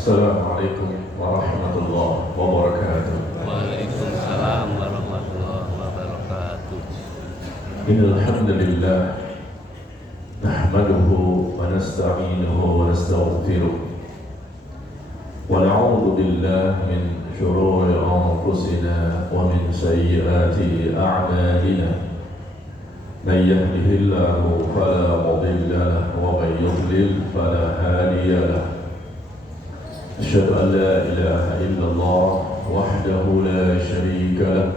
Assalamualaikum warahmatullahi wabarakatuh. Waalaikumsalam warahmatullahi wabarakatuh. Innal hamdalillah nahmaduhu wa nasta'inuhu wa nastaghfiruh wa na'udzu billahi min shururi anfusina wa min sayyiati a'malina. Man yahdihillahu fala mudilla lahu wa man yudlil fala hadiya lahu. أشهد أن لا إله إلا الله وحده لا شريك له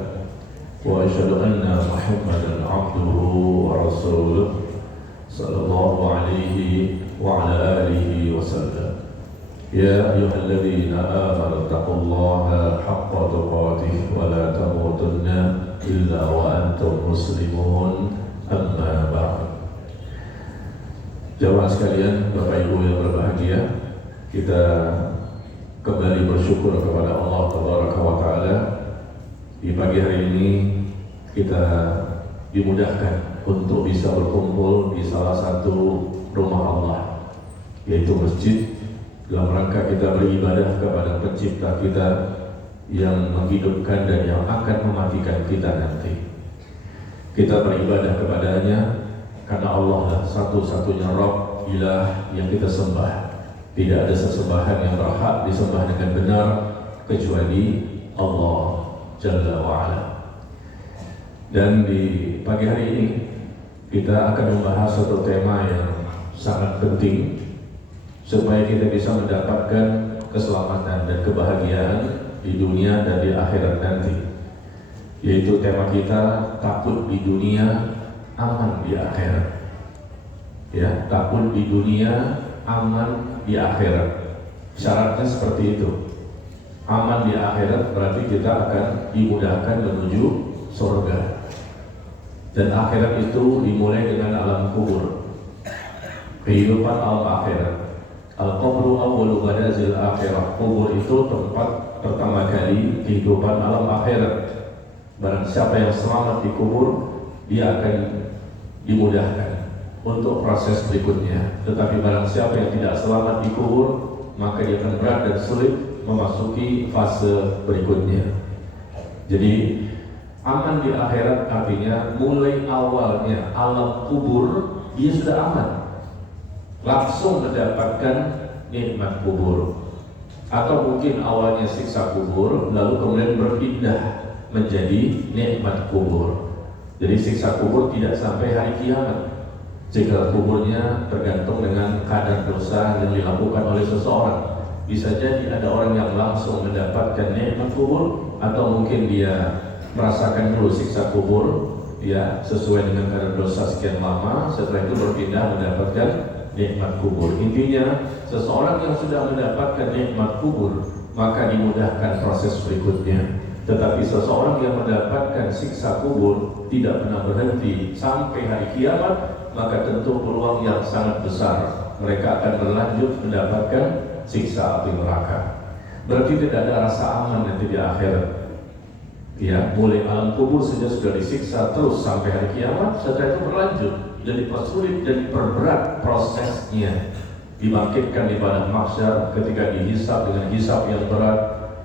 وأشهد أن محمدا عبده ورسوله صلى الله عليه وعلى آله وسلم. يا أيها الذين آمنوا اتقوا الله حق تقاته ولا تموتن إلا وأنتم مسلمون. أما بعد. Jamaah sekalian, Bapak Ibu yang berbahagia, kita kembali bersyukur kepada Allah Tabaraka wa Ta'ala. Di pagi hari ini kita dimudahkan untuk bisa berkumpul di salah satu rumah Allah, yaitu masjid, dalam rangka kita beribadah kepada pencipta kita yang menghidupkan dan yang akan mematikan kita nanti. Kita beribadah kepadanya karena Allah lah satu-satunya Rabb, ilah yang kita sembah. Tidak ada sesembahan yang berhak disembah dengan benar kecuali Allah Jalla wa'ala. Dan di pagi hari ini kita akan membahas satu tema yang sangat penting supaya kita bisa mendapatkan keselamatan dan kebahagiaan di dunia dan di akhirat nanti, yaitu tema kita takut di dunia, aman di akhirat. Ya, takut di dunia, aman di akhirat. Syaratnya seperti itu. Aman di akhirat berarti kita akan dimudahkan menuju surga. Dan akhirat itu dimulai dengan alam kubur, kehidupan alam akhirat. Al-qabru awwalu badazil akhirah. Kubur itu tempat pertama kali kehidupan alam akhirat. Barang siapa yang selamat di kubur, dia akan dimudahkan untuk proses berikutnya. Tetapi barang siapa yang tidak selamat di kubur, maka dia akan berat dan sulit memasuki fase berikutnya. Jadi aman di akhirat artinya mulai awalnya alam kubur dia sudah aman, langsung mendapatkan nikmat kubur. Atau mungkin awalnya siksa kubur lalu kemudian berpindah menjadi nikmat kubur. Jadi siksa kubur tidak sampai hari kiamat. Jika kuburnya tergantung dengan kadar dosa yang dilakukan oleh seseorang. Bisa jadi ada orang yang langsung mendapatkan nikmat kubur, atau mungkin dia merasakan dulu siksa kubur, ya sesuai dengan kadar dosa sekian lama, setelah itu berpindah mendapatkan nikmat kubur. Intinya seseorang yang sudah mendapatkan nikmat kubur maka dimudahkan proses berikutnya. Tetapi seseorang yang mendapatkan siksa kubur tidak pernah berhenti sampai hari kiamat, maka tentu peluang yang sangat besar mereka akan berlanjut mendapatkan siksa api neraka. Berarti tidak ada rasa aman nanti di akhirat. Ya, mulai alam kubur saja sudah disiksa terus sampai hari kiamat, setelah itu berlanjut jadi dipersulit dan diperberat prosesnya. Dibangkitkan di padang mahsyar ketika dihisab dengan hisab yang berat,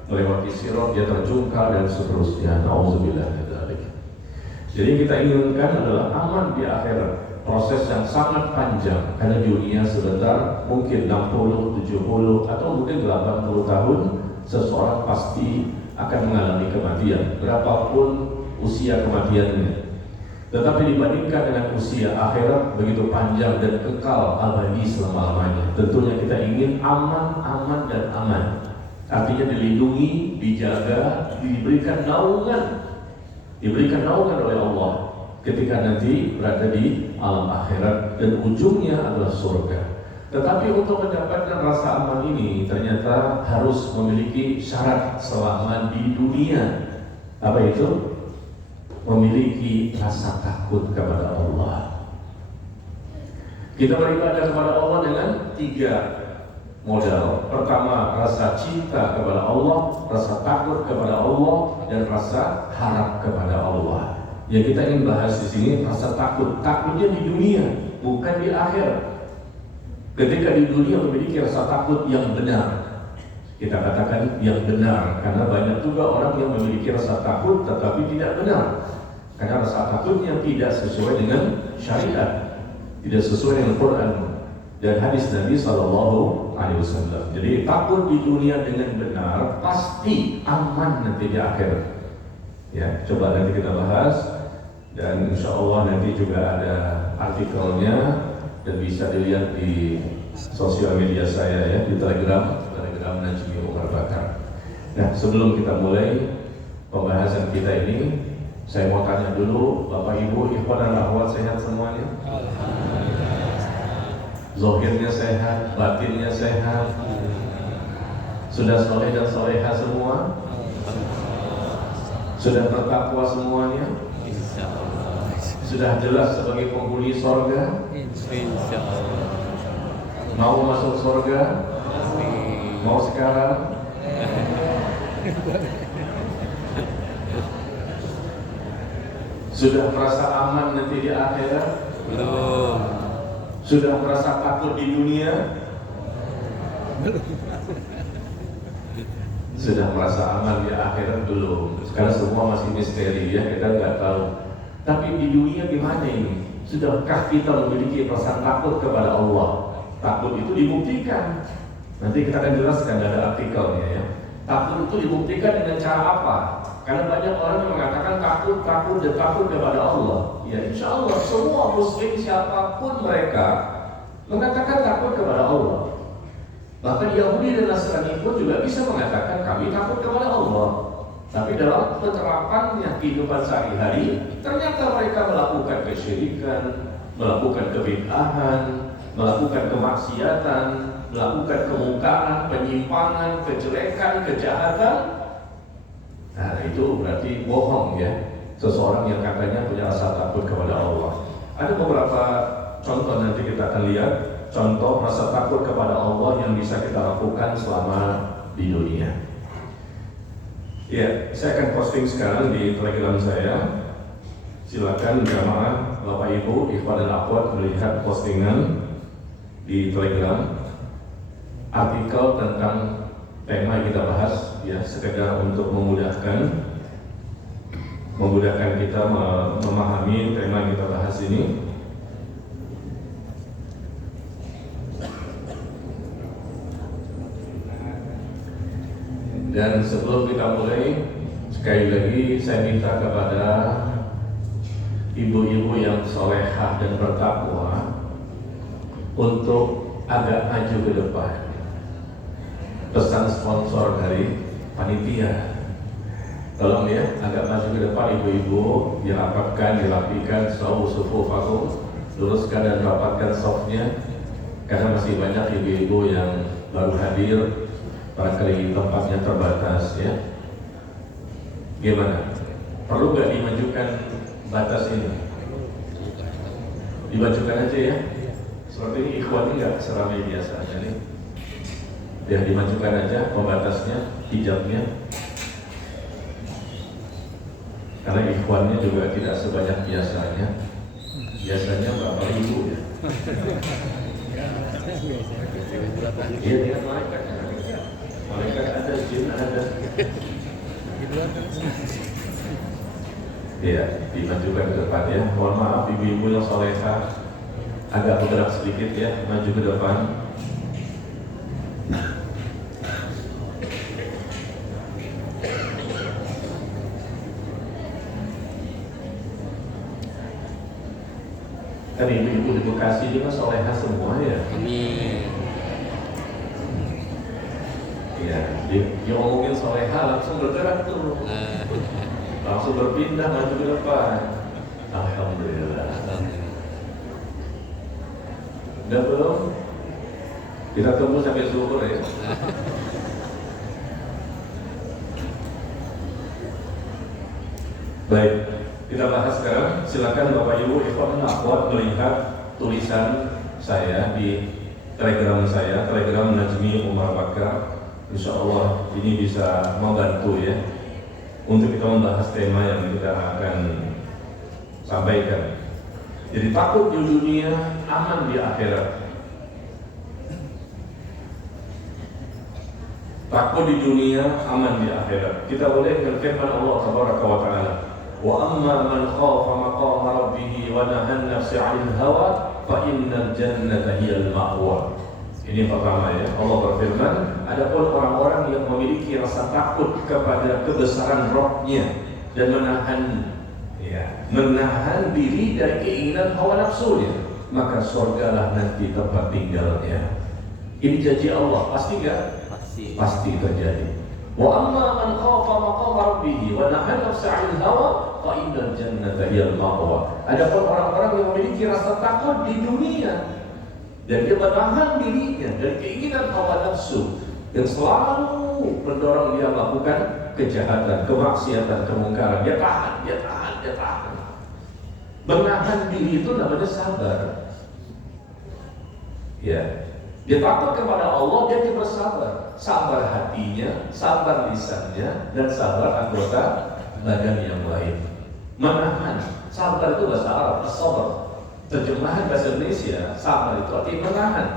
melewati sirat, dia terjungkal dan seterusnya. Nauzubillah min dzalik. Jadi kita inginkan adalah aman di akhirat. Proses yang sangat panjang, karena dunia sebentar, mungkin 60, 70 atau mungkin 80 tahun seseorang pasti akan mengalami kematian, berapapun usia kematiannya. Tetapi dibandingkan dengan usia akhirat begitu panjang dan kekal abadi selama-lamanya, tentunya kita ingin aman, aman dan aman. Artinya dilindungi, dijaga, diberikan naungan oleh Allah ketika nanti berada di alam akhirat dan ujungnya adalah surga. Tetapi untuk mendapatkan rasa aman ini ternyata harus memiliki syarat selama di dunia. Apa itu? Memiliki rasa takut kepada Allah. Kita beribadah kepada Allah dengan 3 modal. Pertama, rasa cinta kepada Allah, rasa takut kepada Allah, dan rasa harap kepada Allah. Yang kita ingin bahas di sini rasa takut. Takutnya di dunia, bukan di akhirat. Ketika di dunia memiliki rasa takut yang benar, Kita katakan yang benar, karena banyak juga orang yang memiliki rasa takut tetapi tidak benar. Karena rasa takutnya tidak sesuai dengan syariat, tidak sesuai dengan Quran dan hadis Nabi Sallallahu Alaihi Wasallam. Jadi takut di dunia dengan benar pasti aman nanti di akhirat. Ya, coba nanti kita bahas dan insya Allah nanti juga ada artikelnya dan bisa dilihat di sosial media saya ya, di Telegram Najmi Umar Bakar. Nah, sebelum kita mulai pembahasan kita ini, saya mau tanya dulu, Bapak Ibu, ikhwan dan akhwat sehat semuanya? Zahirnya sehat, batinnya sehat, sudah soleh dan soleha semua? Sudah bertakwa semuanya? Sudah jelas sebagai penghuni sorga? Mau masuk sorga? Mau sekarang? Sudah merasa aman nanti di akhirat? Belum. Sudah merasa takut di dunia? Sudah merasa aman di akhirat? Belum. Sekarang semua masih misteri ya, kita nggak tahu. Tapi di dunia gimana ini? Sudahkah kita memiliki perasaan takut kepada Allah? Takut itu dibuktikan. Nanti kita akan jelaskan, ada artikelnya ya. Takut itu dibuktikan dengan cara apa? Karena banyak orang yang mengatakan takut kepada Allah. Ya insya Allah semua muslim siapapun mereka mengatakan takut kepada Allah. Bahkan Yahudi dan Nasrani pun juga bisa mengatakan kami takut kepada Allah. Tapi dalam penerapannya kehidupan sehari-hari, ternyata mereka melakukan kesyirikan, melakukan kebid'ahan, melakukan kemaksiatan, melakukan kemungkaran, penyimpangan, kejelekan, kejahatan. Nah itu berarti bohong ya, seseorang yang katanya punya rasa takut kepada Allah. Ada beberapa contoh nanti kita akan lihat, contoh rasa takut kepada Allah yang bisa kita lakukan selama di dunia. Ya, saya akan posting sekarang di Telegram saya. Silakan jamaah, Bapak Ibu, ikhwan dan akhwat melihat postingan di Telegram. Artikel tentang tema yang kita bahas ya, sekedar untuk memudahkan kita memahami tema yang kita bahas ini. Dan sebelum kita mulai, sekali lagi saya minta kepada ibu-ibu yang solehah dan bertakwa untuk agak maju ke depan. Pesan sponsor dari panitia, tolong ya agak maju ke depan ibu-ibu, dirapatkan, dirapikan, sufufakum, luruskan dan rapatkan softnya, karena masih banyak ibu-ibu yang baru hadir, barangkali tempatnya terbatas ya. Gimana? Perlu nggak dimajukan batas ini? Dimajukan aja ya. Seperti ini ikhwan ini nggak seramai biasanya nih. Ya dimajukan aja pembatasnya, hijabnya. Karena ikhwannya juga tidak sebanyak biasanya. Biasanya bapak ibu ya. Iya dengan malaikat. Malaikat ada, jin ada. Iya, dimajukan ke depan ya. Mohon maaf ibu-ibu yang solehah, agak bergerak sedikit ya, maju ke depan. Kan ibu-ibu di Bekasi juga solehah semua ya. Amin. Iya, diomongin solehah langsung bergerak tuh, langsung berpindah maju ke depan. Alhamdulillah. Udah belum? Kita tunggu sampai zuhur ya. Baik, kita bahas sekarang. Silakan Bapak Ibu ikhwan dan akhwat melihat tulisan saya di Telegram saya, Telegram Najmi Umar Bakar. Insya Allah ini bisa membantu ya untuk kita membahas tema yang kita akan sampaikan. Jadi takut di dunia, aman di akhirat. Takut di dunia, aman di akhirat. Kita boleh dengan firman Allah Tabaraka wa Ta'ala, wa amma man khafa maqama rabbih wa nahan nafsa 'anil hawa fa innal jannata hiyal ma'wa. Ini pertama ya, Allah berfirman, adapun orang-orang yang memiliki rasa takut kepada kebesaran Rabb-nya dan menahan diri dari keinginan hawa nafsunya, maka surgalah nanti tempat tinggalnya. Ini janji Allah, pasti enggak? Pasti terjadi. Wa amma man khafa maqama rabbih wa nahaa nafsa 'anil hawa fa innal jannata hiyal ma'wa. Adapun orang-orang yang memiliki rasa takut di dunia dan dia menahan dirinya dari keinginan hawa nafsu yang selalu mendorong dia melakukan kejahatan, kemaksiatan, kemungkaran, dia tahan. Menahan diri itu namanya sabar. Ya. Dia takut kepada Allah, dia bersabar. Sabar hatinya, sabar lisannya, dan sabar anggota badan yang lain. Menahan. Sabar itu bahasa Arab, as-sabr. Terjemahan bahasa Indonesia, sabar itu artinya menahan.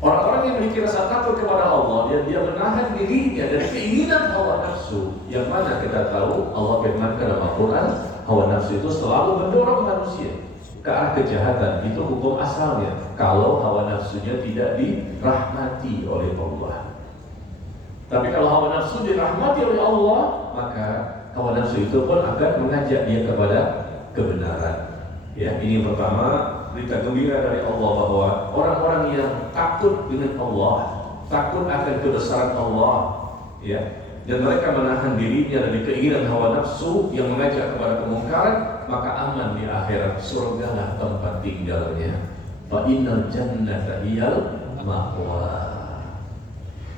Orang-orang yang memiliki rasa takut kepada Allah, dia menahan dirinya dari keinginan hawa nafsu. Yang mana kita tahu Allah firmankan dalam Al-Quran, hawa nafsu itu selalu mendorong manusia ke arah kejahatan. Itu hukum asalnya kalau hawa nafsunya tidak dirahmati oleh Allah. Tapi kalau hawa nafsu dirahmati oleh Allah, maka hawa nafsu itu pun akan mengajak dia kepada kebenaran. Ya, ini yang pertama, berita gembira dari Allah bahwa orang-orang yang takut dengan Allah, takut akan kebesaran Allah, ya, dan mereka menahan dirinya dari keinginan hawa nafsu yang mengajak kepada kemungkaran, maka aman di akhirat, surgalah tempat tinggalnya. Fa innal jannata hiyal ma'wa.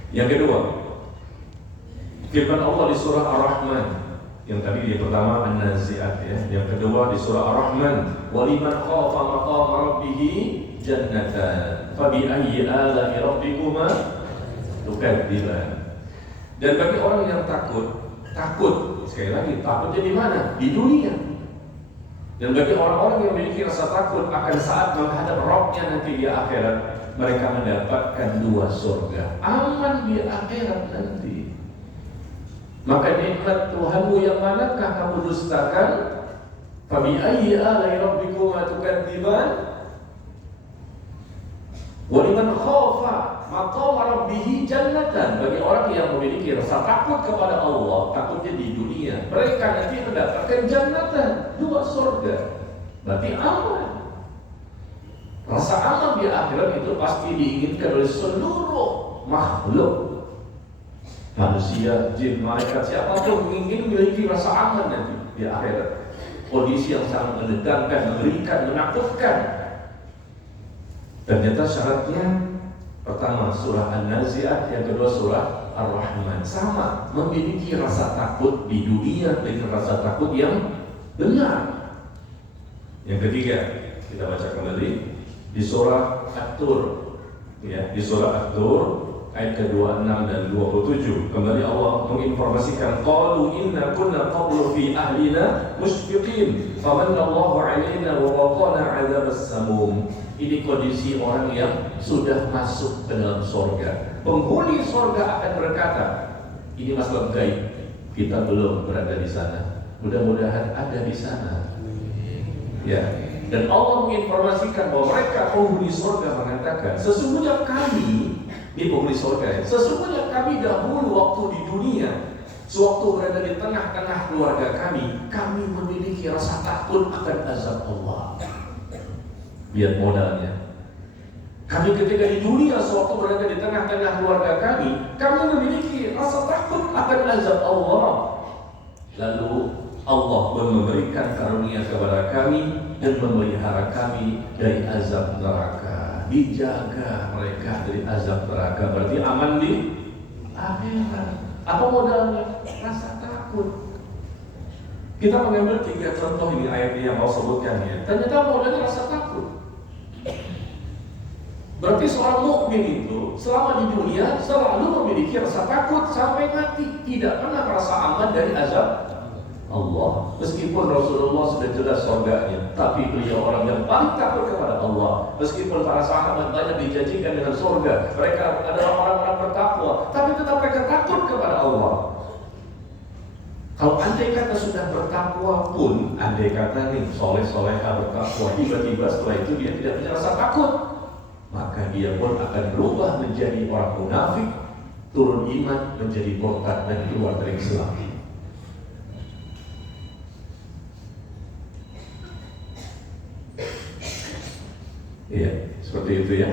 Yang kedua, firman Allah di surah Ar-Rahman. Yang tadi yang pertama An-Nazi'at ya. Yang kedua di surah Ar-Rahman, wa liman khafa maqama rabbih jannatan fa bi ayyi ala'i rabbikuma tukadziban. Dan bagi orang yang takut sekali lagi, takutnya di mana? Di dunia. Dan bagi orang-orang yang memiliki rasa takut akan saat menghadap Rabb-nya nanti di akhirat, mereka mendapatkan dua surga. Aman di akhirat nanti. Maka nikmat Tuhanmu yang manakah kamu dustakan? Fa bi ayyi ala'i rabbikuma tukadziban? Wa liman khafa maqama rabbih jannatan. Bagi orang yang memiliki rasa takut kepada Allah, takutnya di dunia, mereka nanti mendapatkan jannatan, dua surga. Berarti aman. Rasa aman di akhirat itu pasti diinginkan oleh seluruh makhluk. Manusia, jin, malaikat, siapapun ingin memiliki rasa aman nanti di akhirat. Kondisi yang sangat menegangkan, mengerikan, menakutkan. Ternyata syaratnya pertama surah An-Nazi'at, yang kedua surah Ar-Rahman. Sama, memiliki rasa takut di dunia dengan rasa takut yang benar. Yang ketiga, kita baca kembali di surah At-Tur. Ya, di surah At-Tur ayat ke-26 dan 27. Kembali Allah menginformasikan, qalu inna kunna qablu fi ahlina musyfiqin famanallahu 'alaina wa waqana 'adzabas samum. Ini kondisi orang yang sudah masuk ke dalam surga. Penghuni surga akan berkata, ini masalah gaib, kita belum berada di sana. Mudah-mudahan ada di sana. Ya. Dan Allah menginformasikan bahwa mereka penghuni surga mengatakan, sesungguhnya kami, ini penghuni surga, sesungguhnya kami dahulu waktu di dunia, sewaktu berada di tengah-tengah keluarga kami memiliki rasa takut akan azab Allah. Lihat modalnya. Kami ketika di dunia, sewaktu berada di tengah-tengah keluarga kami memiliki rasa takut akan azab Allah. Lalu Allah memberikan karunia kepada kami dan memelihara kami dari azab neraka. Dijaga mereka dari azab neraka, berarti aman di akhirat. Apa modalnya? Rasa takut. Kita mengambil 3 contoh ini ayat yang mau sebutkan ya. Ternyata modalnya rasa takut. Berarti seorang mukmin itu selama di dunia selalu memiliki rasa takut sampai mati, tidak pernah merasa aman dari azab Allah. Meskipun Rasulullah sudah jelas surganya, tapi beliau orang yang paling takut kepada Allah. Meskipun para sahabat banyak dijanjikan dengan surga, mereka adalah orang-orang bertakwa, tapi tetap mereka takut kepada Allah. Kalau andai kata sudah bertakwa pun, andai kata nih soleh-soleha bertakwa, tiba-tiba setelah itu dia tidak punya rasa takut, maka dia pun akan berubah menjadi orang munafik, turun iman menjadi murtad dan keluar dari Islam. Iya, seperti itu ya.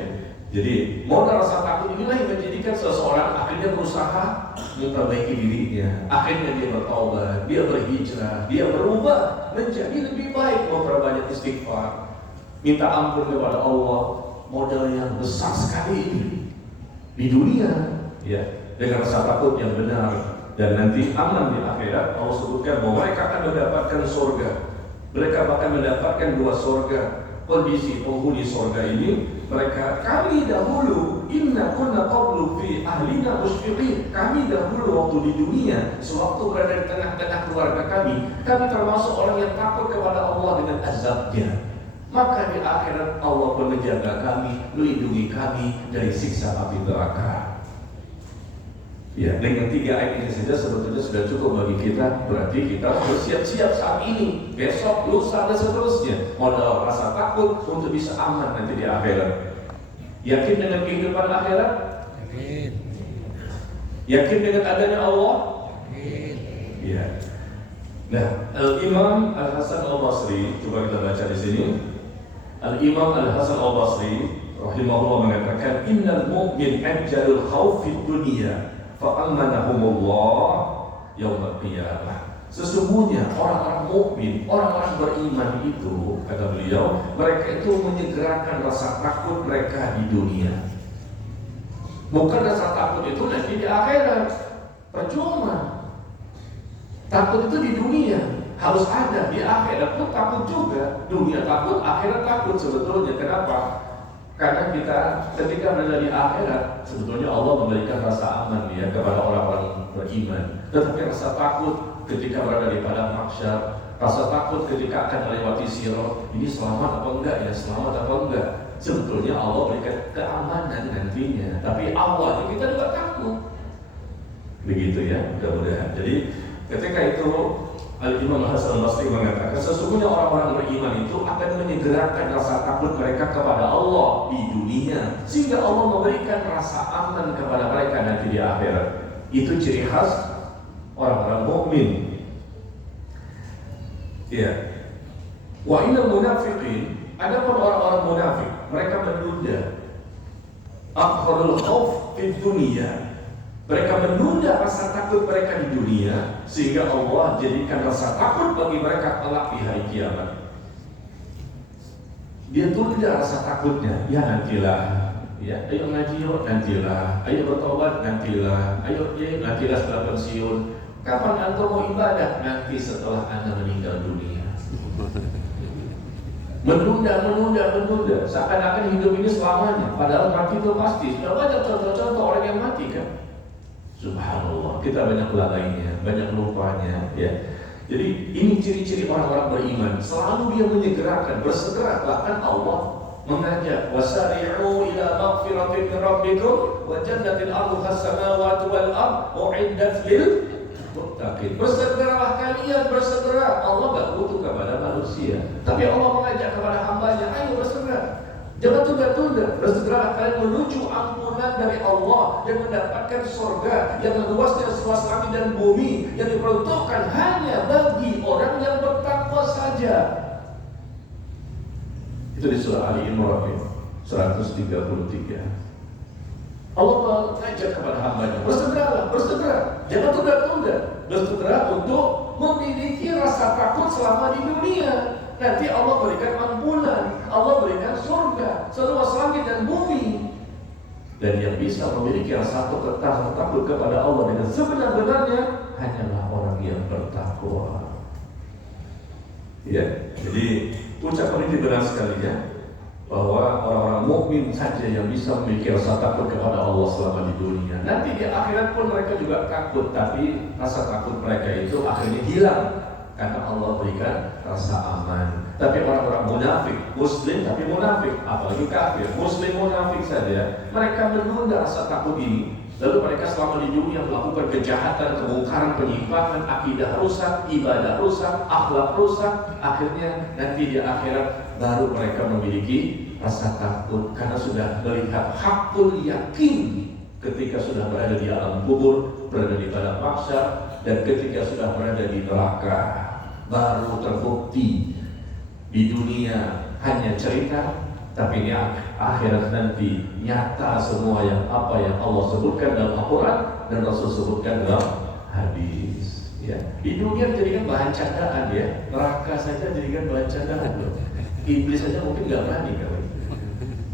Jadi modal rasa takut inilah yang menjadikan seseorang akhirnya berusaha memperbaiki dirinya. Akhirnya dia bertaubat, dia berhijrah, dia berubah menjadi lebih baik, memperbanyak istighfar, minta ampun kepada Allah. Modal yang besar sekali ini di dunia, ya, dengan rasa takut yang benar dan nanti aman di akhirat. Allah sebutkan bahwa mereka akan mendapatkan surga. Mereka bahkan mendapatkan 2 surga. Kondisi penghuni surga ini, mereka, kami dahulu inna kunna qablu fi ahlina musyfiqin. Kami dahulu waktu di dunia, sewaktu berada di tengah-tengah keluarga kami termasuk orang yang takut kepada Allah dengan azabnya. Maka di akhirat Allah pun menjaga kami, melindungi kami dari siksa api neraka. Ya, dengan 3 ayat ini saja sebetulnya sudah cukup bagi kita. Berarti kita bersiap-siap saat ini, besok, lusa, dan seterusnya. Modal rasa takut untuk bisa aman nanti di akhirat. Yakin dengan kehidupan akhirat? Yakin. Yakin dengan adanya Allah? Yakin. Ya. Nah, Al-Imam Al-Hasan Al-Basri, coba kita baca di sini. Al-Imam Al-Hasan Al-Basri rahimahullah mengatakan, innal mu'min ajjalul khawfid dunya fa'amanahumullah yaumul qiyamah. Sesungguhnya orang-orang mukmin, orang-orang beriman itu, kata beliau, mereka itu menyegerakan rasa takut mereka di dunia. Bukan rasa takut itu nanti di akhirat, percuma. Takut itu di dunia harus ada, di akhirat pun takut juga. Dunia takut, akhirat takut sebetulnya. Kenapa? Karena kita ketika berada di akhirat, sebetulnya Allah memberikan rasa aman ya kepada orang-orang beriman. Tetapi rasa takut ketika berada di padang mahsyar, rasa takut ketika akan melewati sirat, ini selamat apa enggak ya, selamat apa enggak. Sebetulnya Allah berikan keamanan nantinya, tapi awalnya kita juga takut. Begitu ya, mudah-mudahan. Jadi ketika itu Al-Imam Hasan Al-Basri mengatakan, sesungguhnya orang-orang beriman itu akan menyegerakan rasa takut mereka kepada Allah di dunia, sehingga Allah memberikan rasa aman kepada mereka nanti di akhirat. Itu ciri khas orang-orang mukmin. Ya. Wa innal munafiqin, adapun orang-orang munafik, mereka menunda akharul khauf fid dunya. Mereka menunda rasa takut mereka di dunia, sehingga Allah jadikan rasa takut bagi mereka kelak di hari kiamat. Dia tunda rasa takutnya, ya nantilah, ya ayo ngaji yuk, nantilah, ayo bertobat, nantilah, ayo ya nantilah setelah pensiun. Kapan antum mau ibadah? Nanti setelah anda meninggal dunia. Menunda, seakan-akan hidup ini selamanya, padahal mati itu pasti. Sudah banyak contoh-contoh orang yang mati kan. Subhanallah, kita banyak lalainya, banyak lupanya, ya. Jadi ini ciri-ciri orang-orang beriman. Selalu dia menyegerakan, bersegera. Bahkan Allah mengajak, wasari'u ila maghfiratin min rabbikum wa jannatin 'arduha as-samawati wal ardh u'iddat lil muttaqin. Bersegeralah kalian, bersegera. Allah enggak butuh kepada manusia, tapi Allah mengajak kepada hamba-Nya, ayo bersegera. Jangan tunda-tunda, bersegeralah kalian menuju ampunan dari Allah dan mendapatkan surga yang luasnya seluas langit dan bumi, yang diperuntukkan hanya bagi orang yang bertakwa saja. Itu di surah Ali Imran 133. Allah mengajak kepada hamba-Nya, bersegera, jangan tunda-tunda, bersegera untuk memiliki rasa takut selama di dunia. Nanti Allah berikan ampunan, Allah berikan surga seluas langit dan bumi. Dan yang bisa memiliki rasa takut kepada Allah dengan sebenar-benarnya hanyalah orang yang bertakwa. Ya, jadi ucapan ini benar sekali ya, bahwa orang-orang mukmin saja yang bisa memiliki rasa takut kepada Allah selama di dunia. Nanti di akhirat pun mereka juga takut, tapi rasa takut mereka itu akhirnya hilang. karena Allah berikan rasa aman. Tapi orang-orang munafik, muslim tapi munafik, apalagi kafir, muslim munafik saja, mereka menunda rasa takut ini. Lalu mereka selama di dunia melakukan kejahatan, kemungkaran, penyimpangan, akidah rusak, ibadah rusak, akhlak rusak. Akhirnya nanti di akhirat baru mereka memiliki rasa takut karena sudah melihat hakul yakin ketika sudah berada di alam kubur, berada di padang mahsyar, dan ketika sudah berada di neraka. Baru terbukti di dunia hanya cerita, tapi di akhirat nanti nyata semua apa yang Allah sebutkan dalam Al-Quran dan Rasul sebutkan dalam hadis. Ya. Di dunia dijadikan bahan candaan ya, neraka saja dijadikan bahan candaan loh. Iblis saja mungkin nggak berani kali.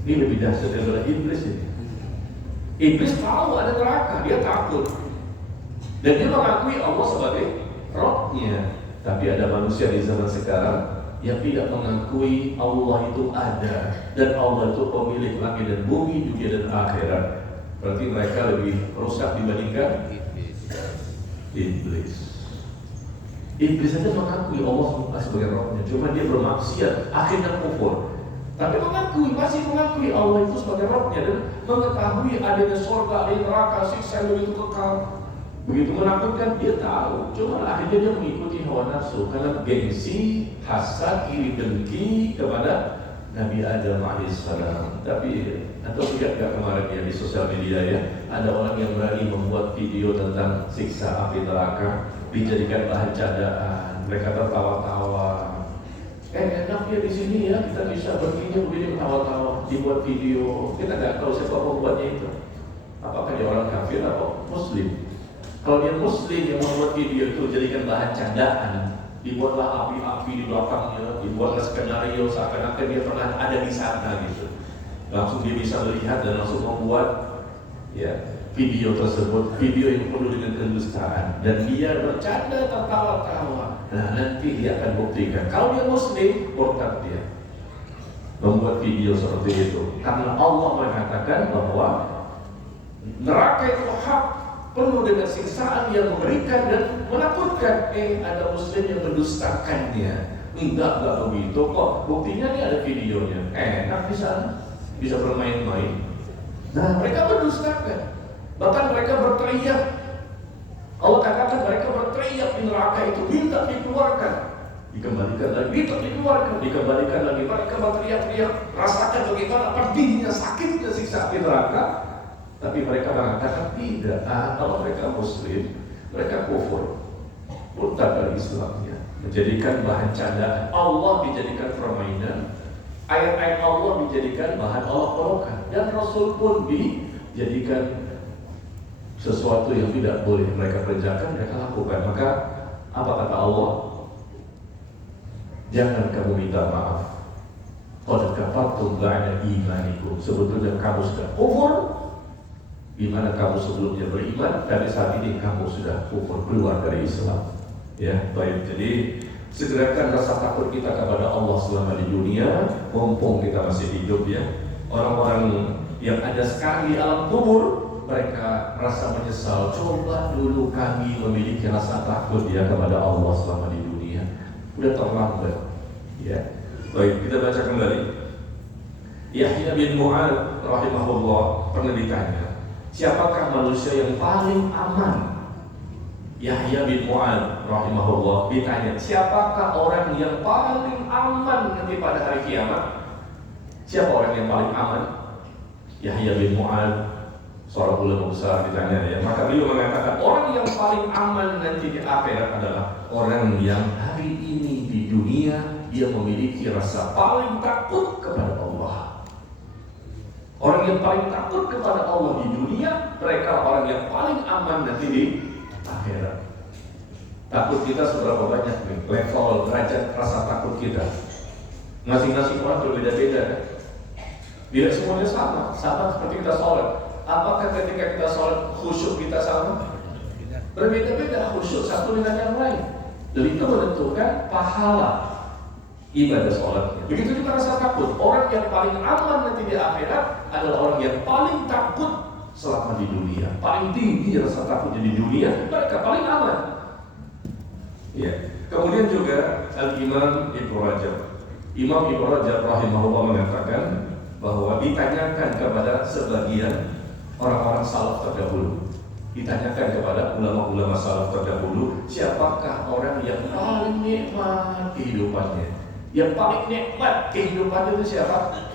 Ini lebih dahsyat daripada iblis ini. Iblis tahu ada neraka, dia takut, dan dia mengakui Allah sebagai Rabb-nya. Tapi ada manusia di zaman sekarang yang tidak mengakui Allah itu ada dan Allah itu pemilik langit dan bumi, dunia dan akhirat. Berarti mereka lebih rusak dibandingkan iblis. Iblis saja mengakui Allah sebagai Rabb-nya, cuma dia bermaksiat, akhirnya kufur. Tapi masih mengakui Allah itu sebagai Rabb-nya dan mengetahui adanya surga, adanya neraka, siksa yang begitu kekal. Begitu menakutkan, dia tahu, cuma akhirnya dia mengikuti hawa nafsu karena gengsi, hasad, iri dengki kepada Nabi Adam alaihissalam. Tapi atau tidak kemarin ya di sosial media ya, ada orang yang berani membuat video tentang siksa api neraka, dijadikan bahan candaan. Mereka tertawa-tawa. Enak ya di sini ya, kita bisa begini ketawa-tawa, dibuat video. Kita nggak tahu siapa pembuatnya itu. Apakah dia orang kafir atau muslim? Kalau dia muslim yang membuat video itu jadikan bahan candaan, dibuatlah api-api di belakangnya, dibuatlah skenario seakan-akan dia pernah ada di sana gitu. Langsung dia bisa melihat dan langsung membuat ya video tersebut, video yang penuh dengan kedustaan, dan dia bercanda tertawa-tawa. Nah nanti dia akan buktikan kalau dia muslim, murtad dia membuat video seperti itu, karena Allah mengatakan bahwa neraka itu hak, penuh dengan siksaan yang mengerikan dan menakutkan. Ada muslim yang mendustakannya. Enggak begitu kok. Buktinya ini ada videonya. Enak di sana, bisa bermain-main. Nah, mereka mendustakan. Bahkan mereka berteriak. Allah katakan mereka berteriak di neraka itu, minta dikeluarkan. Dikembalikan lagi, minta dikeluarkan. Dikembalikan lagi. Mereka berteriak-teriak, rasakan bagaimana pedihnya, sakitnya siksa api neraka. Tapi mereka mengatakan tidak. Kalau mereka muslim, mereka kufur, murtad dari Islamnya, menjadikan bahan candaan. Allah dijadikan permainan, ayat-ayat Allah dijadikan bahan olok-olokan, dan Rasul pun dijadikan sesuatu yang tidak boleh mereka kerjakan, mereka lakukan. Maka apa kata Allah? Jangan kamu minta maaf. Qad kafartum ba'da imanikum. Sebetulnya kamu sudah kufur, di mana kamu sebelumnya beriman, tapi saat ini kamu sudah kufur, keluar dari Islam. Ya, baik. Jadi segerakan rasa takut kita kepada Allah selama di dunia, mumpung kita masih hidup ya. Orang-orang yang ada sekarang di alam kubur, mereka merasa menyesal. Coba dulu kami memiliki rasa takut ya kepada Allah selama di dunia. Udah terlambat. Ya, baik. Kita baca kembali. Yahya bin Mu'ad rahimahullah pernah ditanya, siapakah manusia yang paling aman? Yahya bin Mu'ad rahimahullah ditanya, siapakah orang yang paling aman nanti pada hari kiamat? Siapa orang yang paling aman? Yahya bin Mu'ad, seorang ulama besar, ditanya ya. Maka beliau mengatakan orang yang paling aman nanti di akhirat adalah orang yang hari ini di dunia dia memiliki rasa paling takut kepada Allah. Orang yang paling takut kepada Allah di dunia, mereka orang yang paling aman nanti di akhirat. Takut kita seberapa banyak nih, level derajat rasa takut kita. Masing-masing orang berbeda-beda kan? Tidak semuanya sama seperti kita sholat. Apakah ketika kita sholat khusyuk kita sama? Berbeda-beda khusyuk satu dengan yang lain. Dan itu menentukan pahala ibadah sholatnya. Begitu juga rasa takut. Orang yang paling aman nanti di akhirat adalah orang yang paling takut selama di dunia. Paling tinggi rasa takutnya di dunia, mereka paling aman. Ya. Kemudian juga Al-Imam Ibnu Rajab. Imam Ibnu Rajab rahimahullah mengatakan bahwa ditanyakan kepada sebagian orang-orang salaf terdahulu, ditanyakan kepada ulama-ulama salaf terdahulu, siapakah orang yang paling nikmat kehidupannya? Yang paling nikmat kehidupannya itu siapa?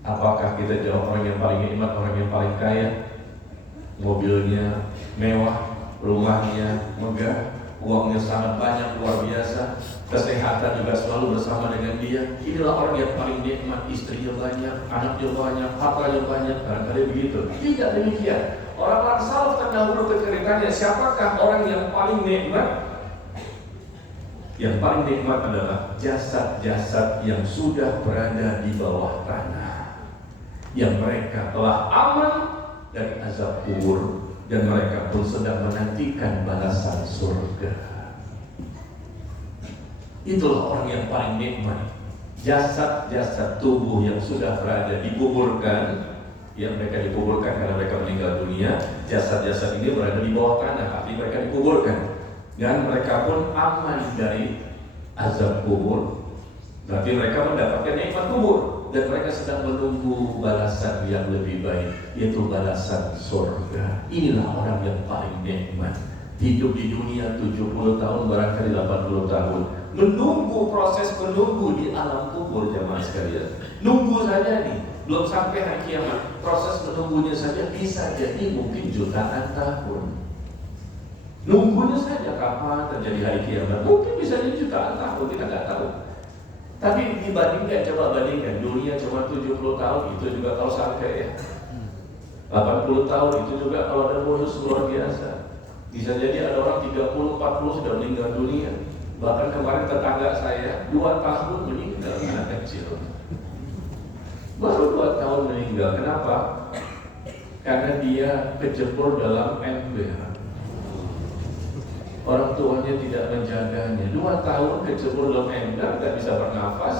Apakah kita jawab orang yang paling nikmat, orang yang paling kaya? Mobilnya mewah, rumahnya megah, uangnya sangat banyak, luar biasa, kesehatan juga selalu bersama dengan dia. Inilah orang yang paling nikmat, istrinya banyak, anaknya banyak, hartanya banyak, barangkali begitu. Tidak demikian. Orang-orang salaf terdahulu ketika siapakah orang yang paling nikmat? Yang paling nikmat adalah jasad-jasad yang sudah berada di bawah tanah, yang mereka telah aman dari azab kubur, dan mereka pun sedang menantikan balasan surga. Itulah orang yang paling nikmat. Jasad-jasad tubuh yang sudah berada dikuburkan, yang mereka dikuburkan karena mereka meninggal dunia. Jasad-jasad ini berada di bawah tanah, artinya mereka dikuburkan, dan mereka pun aman dari azab kubur. Berarti mereka mendapatkan nikmat kubur, dan mereka sedang menunggu balasan yang lebih baik, yaitu balasan surga. Inilah orang yang paling nikmat. Hidup di dunia 70 tahun, barangkali 80 tahun, menunggu proses menunggu di alam kubur. Jamaah sekalian, nunggu saja nih, belum sampai hari kiamat. Proses menunggunya saja bisa jadi mungkin jutaan tahun. Nunggunya saja kapan terjadi hari kiamat, mungkin bisa jadi jutaan tahun, kita nggak tahu. Tapi dibandingkan, coba bandingkan, dunia cuma 70 tahun, itu juga kalau sampai ya 80 tahun, itu juga kalau ada bonus luar biasa. Bisa jadi ada orang 30-40 sudah meninggal dunia. Bahkan kemarin tetangga saya 2 tahun meninggal, anak kecil. Baru 2 tahun meninggal. Kenapa? Karena dia kecebur dalam ember. Orang tuanya tidak menjaganya. 2 tahun kecebur dalam ember, tidak bisa bernafas,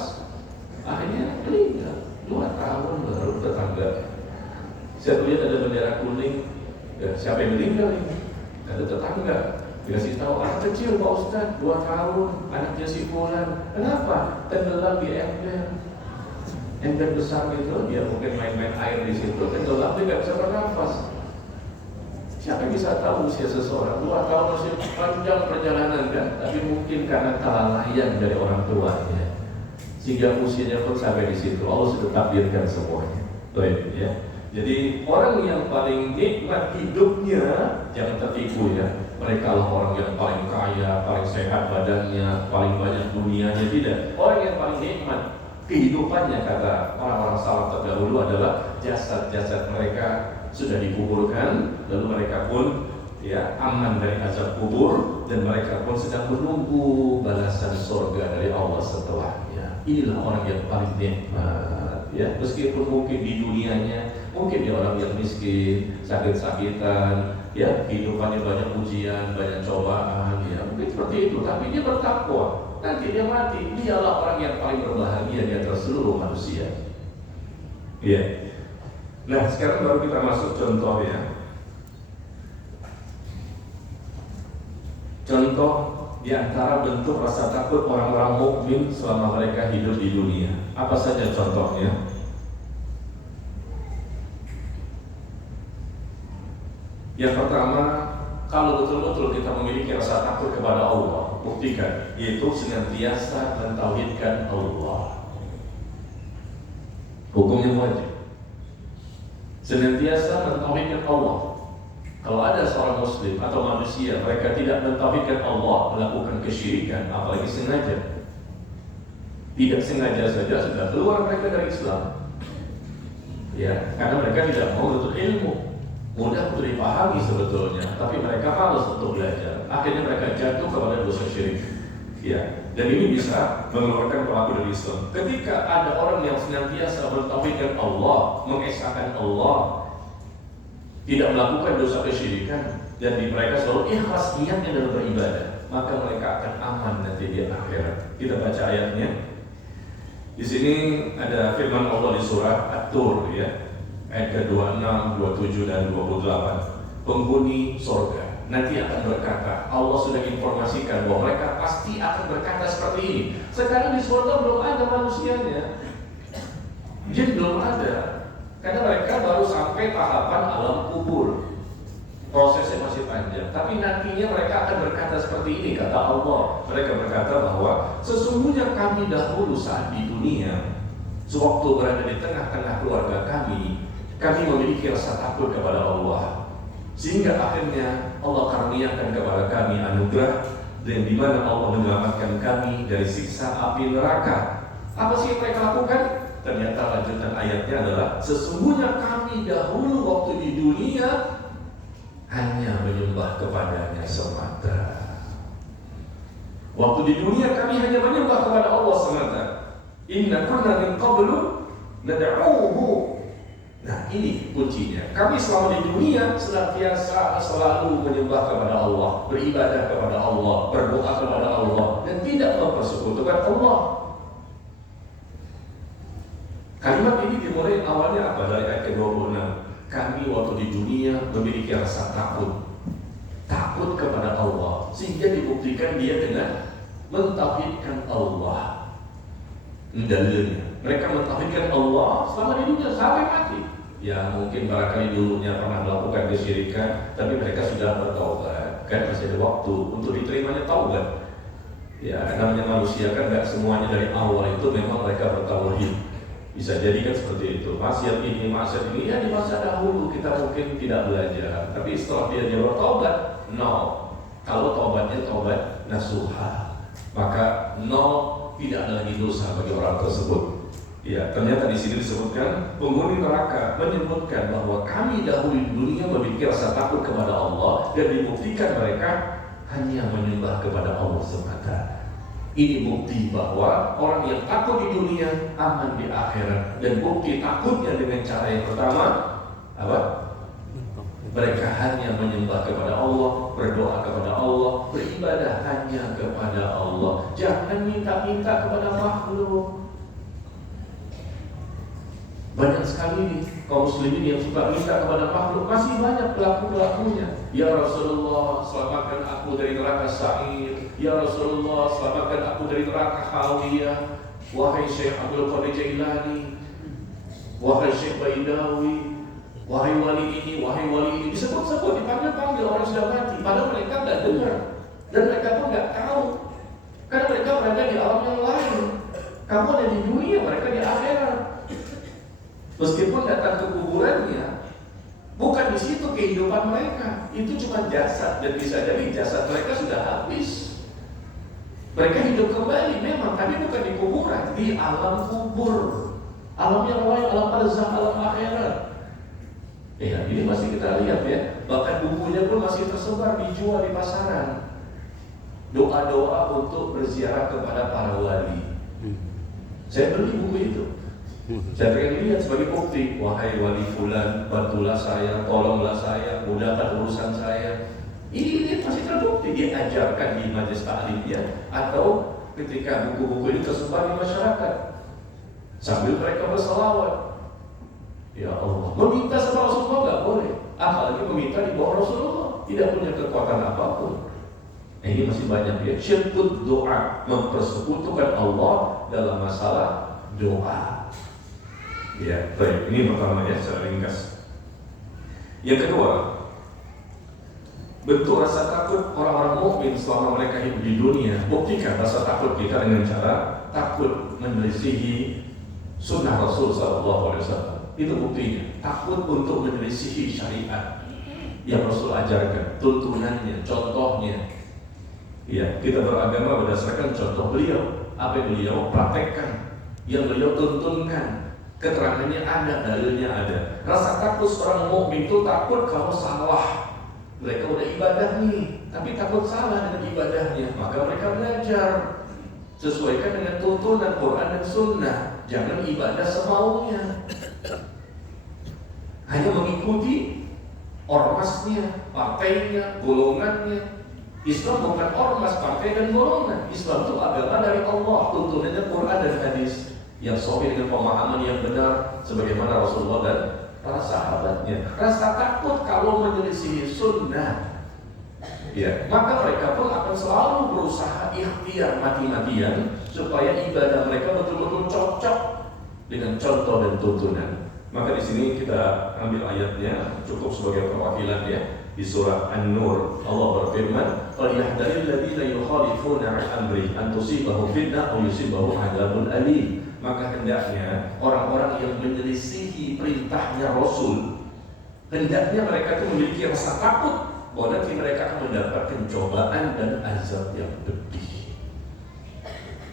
akhirnya meninggal. 2 tahun baru tetangga. Saya lihat ada bendera kuning. Ya, siapa yang meninggal ini? Ada tetangga. Dikasih tahu, anak kecil Pak Ustaz, 2 tahun, anaknya si Fulan. Kenapa? Tenggelam di ember. Ember besar gitu, dia mungkin main-main air di situ, tenggelam, dia tidak bisa bernafas. Siapa yang bisa tahu usia seseorang? 2 tahun masih panjang perjalanan kan? Tapi mungkin karena kelalaian dari orang tuanya, sehingga usianya pun sampai di situ. Allah sudah takdirkan semuanya. Baik, ya. Jadi orang yang paling nikmat hidupnya, jangan tertipu ya. Mereka lah orang yang paling kaya, paling sehat badannya, paling banyak dunianya. Tidak. Orang yang paling nikmat kehidupannya, kata orang-orang salaf terdahulu, adalah jasad-jasad mereka sudah dikuburkan, lalu mereka pun ya aman dari azab kubur, dan mereka pun sedang menunggu balasan surga dari Allah setelahnya. Inilah orang yang paling nikmat, ya. Meskipun mungkin di dunianya mungkin dia orang yang miskin, sakit-sakitan, ya, kehidupannya banyak ujian, banyak cobaan, ya, mungkin seperti itu. Tapi dia bertakwa, nanti dia mati, dialah orang yang paling berbahagia di antara seluruh manusia. Ya. Nah, sekarang baru kita masuk contoh ya. Contoh di antara bentuk rasa takut orang-orang mukmin selama mereka hidup di dunia. Apa saja contohnya? Yang pertama, kalau betul-betul kita memiliki rasa takut kepada Allah, buktikan, yaitu senantiasa mentauhidkan Allah. Hukumnya wajib. Senantiasa mentauhidkan Allah. Kalau ada seorang muslim atau manusia mereka tidak mentauhidkan Allah, melakukan kesyirikan, apalagi sengaja, tidak sengaja saja sudah keluar mereka dari Islam. Ya, karena mereka tidak mau untuk ilmu, mudah untuk dipahami sebetulnya, tapi mereka malas untuk belajar. Akhirnya mereka jatuh kepada dosa syirik. Ya, dan ini bisa mengeluarkan pelaku dari Islam. Ketika ada orang yang senantiasa mentauhidkan Allah, mengesahkan Allah, tidak melakukan dosa kesyirikan, dan di mereka selalu ikhlas niatnya dalam beribadah, maka mereka akan aman nanti di akhirat. Kita baca ayatnya. Di sini ada firman Allah di surah At-Tur, ya, ayat ke-26, 27 dan 28. Penghuni surga. nanti akan berkata, Allah sudah informasikan bahwa mereka pasti akan berkata seperti ini. Sekarang di surga belum ada manusianya, jin belum ada, karena mereka baru sampai tahapan alam kubur. Prosesnya masih panjang, tapi nantinya mereka akan berkata seperti ini, kata Allah. Mereka berkata bahwa sesungguhnya kami dahulu saat di dunia, sewaktu berada di tengah-tengah keluarga kami memiliki rasa takut kepada Allah, sehingga akhirnya Allah karuniakan kepada kami anugerah dan di mana Allah menyelamatkan kami dari siksa api neraka. Apa sih yang mereka lakukan? Ternyata lanjutan ayatnya adalah sesungguhnya kami dahulu waktu di dunia hanya menyembah kepadanya semata. Waktu di dunia kami hanya menyembah kepada Allah semata. Inna kunna min qablu nad'uuhu. Nah, ini kuncinya. Kami selama di dunia senantiasa selalu menyembah kepada Allah, beribadah kepada Allah, berdoa kepada Allah, dan tidak mempersekutukan Allah. Kalimat ini dimulai awalnya apa? Dari ayat ke-26. Kami waktu di dunia memiliki rasa takut kepada Allah, sehingga dibuktikan dia dengan mentauhidkan Allah. Dalilnya, mereka mentauhidkan Allah selama di dunia sampai mati. Ya mungkin barangkali dulunya pernah melakukan kesyirikan, tapi mereka sudah bertaubat. Kan masih ada waktu untuk diterimanya taubat. Ya, namanya manusia kan nggak semuanya dari awal itu memang mereka bertauhid. Bisa jadi kan seperti itu. Maksiat ini ya di masa dahulu kita mungkin tidak belajar, tapi setelah dia bertaubat, kalau taubatnya taubat nasuha, maka tidak ada lagi dosa bagi orang tersebut. Ya, ternyata di sini disebutkan penghuni neraka menyebutkan bahwa kami dahulu di dunia memiliki rasa takut kepada Allah dan dibuktikan mereka hanya menyembah kepada Allah semata. Ini bukti bahwa orang yang takut di dunia aman di akhirat, dan bukti takutnya dengan cara yang pertama apa? Mereka hanya menyembah kepada Allah, berdoa kepada Allah, beribadah hanya kepada Allah. Jangan minta-minta kepada makhluk. Banyak sekali nih kaum muslimin yang suka minta kepada makhluk. Masih banyak pelaku-pelakunya. Ya Rasulullah, selamatkan aku dari neraka Sa'ir. Ya Rasulullah, selamatkan aku dari neraka Khawiyah. Wahai Syekh Abdul Qadir Jailani, wahai Syekh Baidawi, wahai wali ini, wahai wali ini. Disebut-sebut, dipanggil-panggil orang sudah mati. Padahal mereka tidak dengar, dan mereka pun tidak tahu, karena mereka berada di alam yang lain. Kamu ada di dunia, mereka di akhirat. Meskipun datang ke kuburannya, bukan di situ kehidupan mereka. Itu cuma jasad, dan bisa jadi jasad mereka sudah habis. Mereka hidup kembali memang, tapi bukan di kuburan, di alam kubur, alam yang lain, alam barzakh, alam akhirat. Ya, ini masih kita lihat ya. Bahkan bukunya pun masih tersebar, dijual di pasaran. Doa-doa untuk berziarah kepada para wali. Saya beli buku itu. Saya pengen lihat sebagai bukti. Wahai wali fulan, bantulah saya, tolonglah saya, mudahkan urusan saya. Ini masih terbukti diajarkan di majelis taklim ya, atau ketika buku-buku ini tersebar di masyarakat sambil mereka berselawat. Ya Allah, meminta sama Rasulullah nggak boleh, apalagi meminta di bawah Rasulullah, tidak punya kekuatan apapun. Nah, ini masih banyak ya, syirkut doa, mempersekutukan Allah dalam masalah doa. Ya, baik, ini pertama ya, secara ringkas. Yang kedua, bentuk rasa takut orang-orang mukmin selama mereka hidup di dunia. Buktikan rasa takut kita dengan cara takut menyelisihi sunnah Rasul SAW. Itu buktinya. Takut untuk menyelisihi syariat yang Rasul ajarkan, tuntunannya, contohnya. Ya, kita beragama berdasarkan contoh beliau. Apa yang beliau praktekkan, yang beliau tuntunkan. Keterangannya ada, dalilnya ada. Rasa takut seorang mukmin itu takut kalau salah. Mereka udah ibadah nih, tapi takut salah dengan ibadahnya. Maka mereka belajar, sesuaikan dengan tuntunan Quran dan Sunnah. Jangan ibadah semaunya, hanya mengikuti ormasnya, partainya, golongannya. Islam bukan ormas, partai dan golongan. Islam itu agama dari Allah, tuntunannya Quran dan hadis yang sahih dengan pemahaman yang benar, sebagaimana Rasulullah dan para sahabatnya. Rasa takut kalau menyelisih sunnah Ya, maka mereka pun akan selalu berusaha ikhtiar mati-matian supaya ibadah mereka betul-betul cocok dengan contoh dan tuntunan. Maka di sini kita ambil ayatnya cukup sebagai perwakilan ya. Di surah An-Nur Allah berfirman, "Falyahdharil ladzina yukhalifuna 'an amri an tusibahum fitnah aw yusibahum 'adzabun alim." Maka hendaknya orang-orang yang menyelisihi perintahnya Rasul, hendaknya mereka itu memiliki rasa takut bahwa nanti mereka akan mendapatkan cobaan dan azab yang pedih.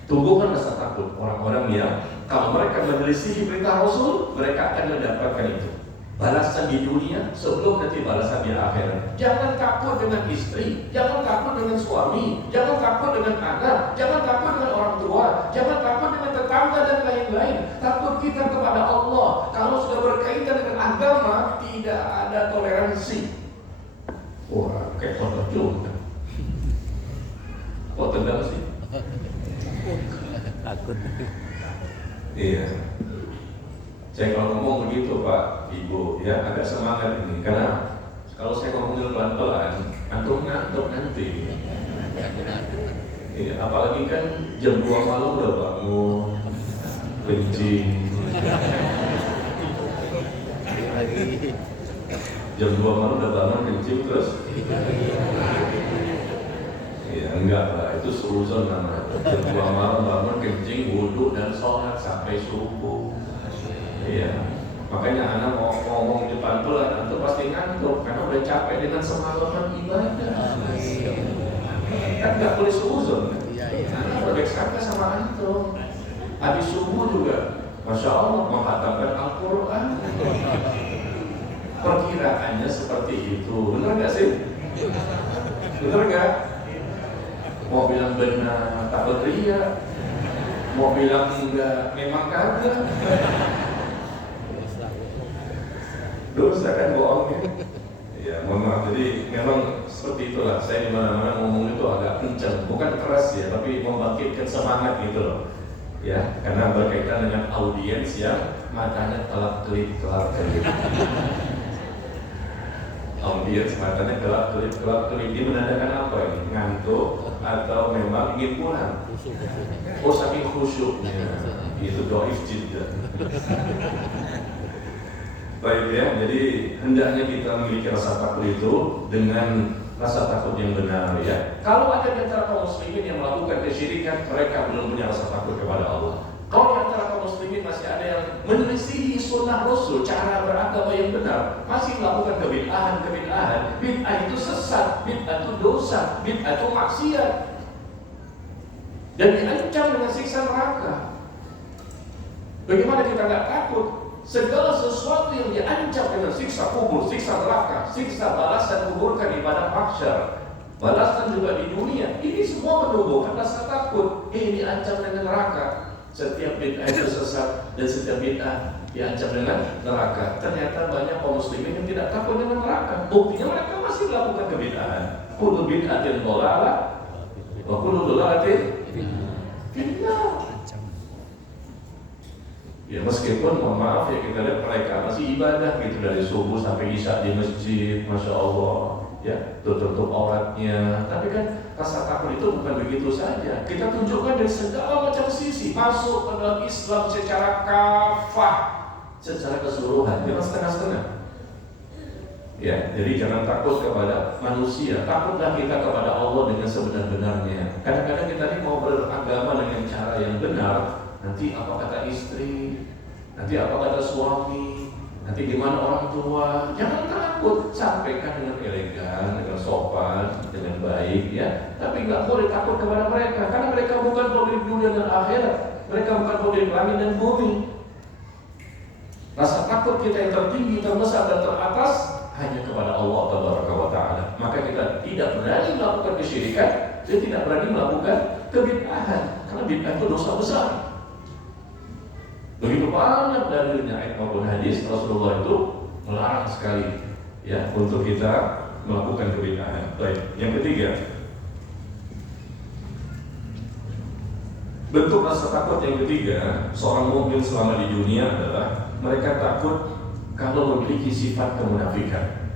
Tumbuhkan rasa takut orang-orang yang kalau mereka menyelisihi perintah Rasul, mereka akan mendapatkan itu balasan di dunia sebelum nanti balasan di akhirat. Jangan takut dengan istri, jangan takut dengan suami, jangan takut dengan anak, jangan takut dengan orang tua, jangan takut dengan tetangga dan lain-lain. Takut kita kepada Allah. Kalau sudah berkaitan dengan agama, tidak ada toleransi. Wah, kayak contoh juga. Kok tendang sih? Takut. Iya. Saya kalau ngomong begitu Pak, Ibu, ya agak semangat ini. Karena kalau saya ngomongin pelan-pelan, antum ngantuk nanti. Iya, apalagi kan jam 2 malam udah bangun, kencing. Jam 2 malam udah bangun kencing terus. Iya, enggak lah, itu suuzon namanya. Jam 2 malam bangun kencing, wudhu dan sholat sampai subuh. Iya, makanya anak mau ngomong di depan pelan, antum pasti ngantuk karena udah capek dengan semalaman ibadah. Kan nggak boleh suuzon. Karena berdekatnya sama antum. Habis subuh juga, masya Allah menghatamkan Al-Quran. Perkiraannya seperti itu, benar nggak sih? Benar nggak? Mau bilang benar, tak berteriak. Mau bilang enggak, memang kagak. Dosa kan bohongnya. Ya, mohon maaf. Jadi memang seperti itulah. Saya dimana-mana ngomong itu agak kencang, bukan keras ya, tapi membangkitkan semangat gitu loh. Ya, karena berkaitan dengan audiens yang matanya kelap-kelip. Audiens matanya kelap-kelip. Ini menandakan apa ini? Ngantuk atau memang ingin pulang? Oh, saking khusyuknya. Itu doif jiddah. Baik ya, jadi hendaknya kita memiliki rasa takut itu dengan rasa takut yang benar ya. Kalau ada di antara kaum muslimin yang melakukan kesyirikan, mereka belum punya rasa takut kepada Allah. Kalau di antara kaum muslimin masih ada yang menyelisihi sunnah Rasul, cara beragama yang benar, masih melakukan kebid'ahan, bid'ah itu sesat, bid'ah itu dosa, bid'ah itu maksiat, dan diancam dengan siksa neraka. Bagaimana kita nggak takut? Segala sesuatu yang diancam dengan siksa kubur, siksa neraka, siksa balasan kuburkan di padang mahsyar, balasan juga di dunia, ini semua menumbuhkan rasa takut. Ini diancam dengan neraka. Setiap bid'ah itu sesat dan setiap bid'ah diancam dengan neraka. Ternyata banyak kaum muslimin yang tidak takut dengan neraka. Buktinya mereka masih melakukan kebid'ahan. Kullu bid'atin dhalalah wa kullu dhalalatin finnar. Ya meskipun mohon maaf ya kita lihat mereka masih ibadah gitu dari subuh sampai isya di masjid, masya Allah ya, tutup auratnya. Tapi kan rasa takut itu bukan begitu saja. Kita tunjukkan dari segala macam sisi, masuk ke dalam Islam secara kafah, secara keseluruhan, jangan setengah-setengah. Ya, jadi jangan takut kepada manusia, takutlah kita kepada Allah dengan sebenar-benarnya. Kadang-kadang kita ini mau beragama dengan cara yang benar. Nanti apa kata istri, nanti apa kata suami, nanti gimana orang tua. Jangan takut, sampaikan dengan elegan, dengan sopan, dengan baik ya. Tapi nggak boleh takut kepada mereka, karena mereka bukan pemilik dunia dan akhirat. Mereka bukan pemilik langit dan bumi. Rasa takut kita yang tertinggi, terbesar dan teratas hanya kepada Allah Taala. Maka kita tidak berani melakukan kesyirikan, dan tidak berani melakukan kebid'ahan, karena bid'ah itu dosa besar. Begitu banyak dalilnya ayat maupun hadis, Rasulullah itu melarang sekali ya untuk kita melakukan kebid'ahan. Baik, yang ketiga, bentuk rasa takut yang ketiga seorang mukmin selama di dunia adalah mereka takut kalau memiliki sifat kemunafikan.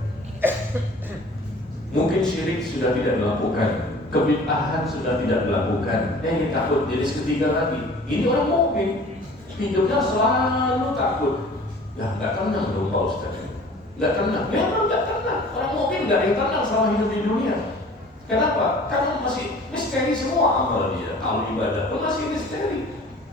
Mungkin syirik sudah tidak dilakukan, kebid'ahan sudah tidak dilakukan. Ini takut jenis ketiga lagi. Ini orang mukmin, hidupnya selalu takut. Ya nggak tenang dong Pak Ustaz. Nggak tenang, memang nggak tenang. Orang mukmin nggak ada yang tenang selama hidup di dunia. Kenapa? Karena masih misteri semua amal dia. Kalau ibadah pun masih misteri.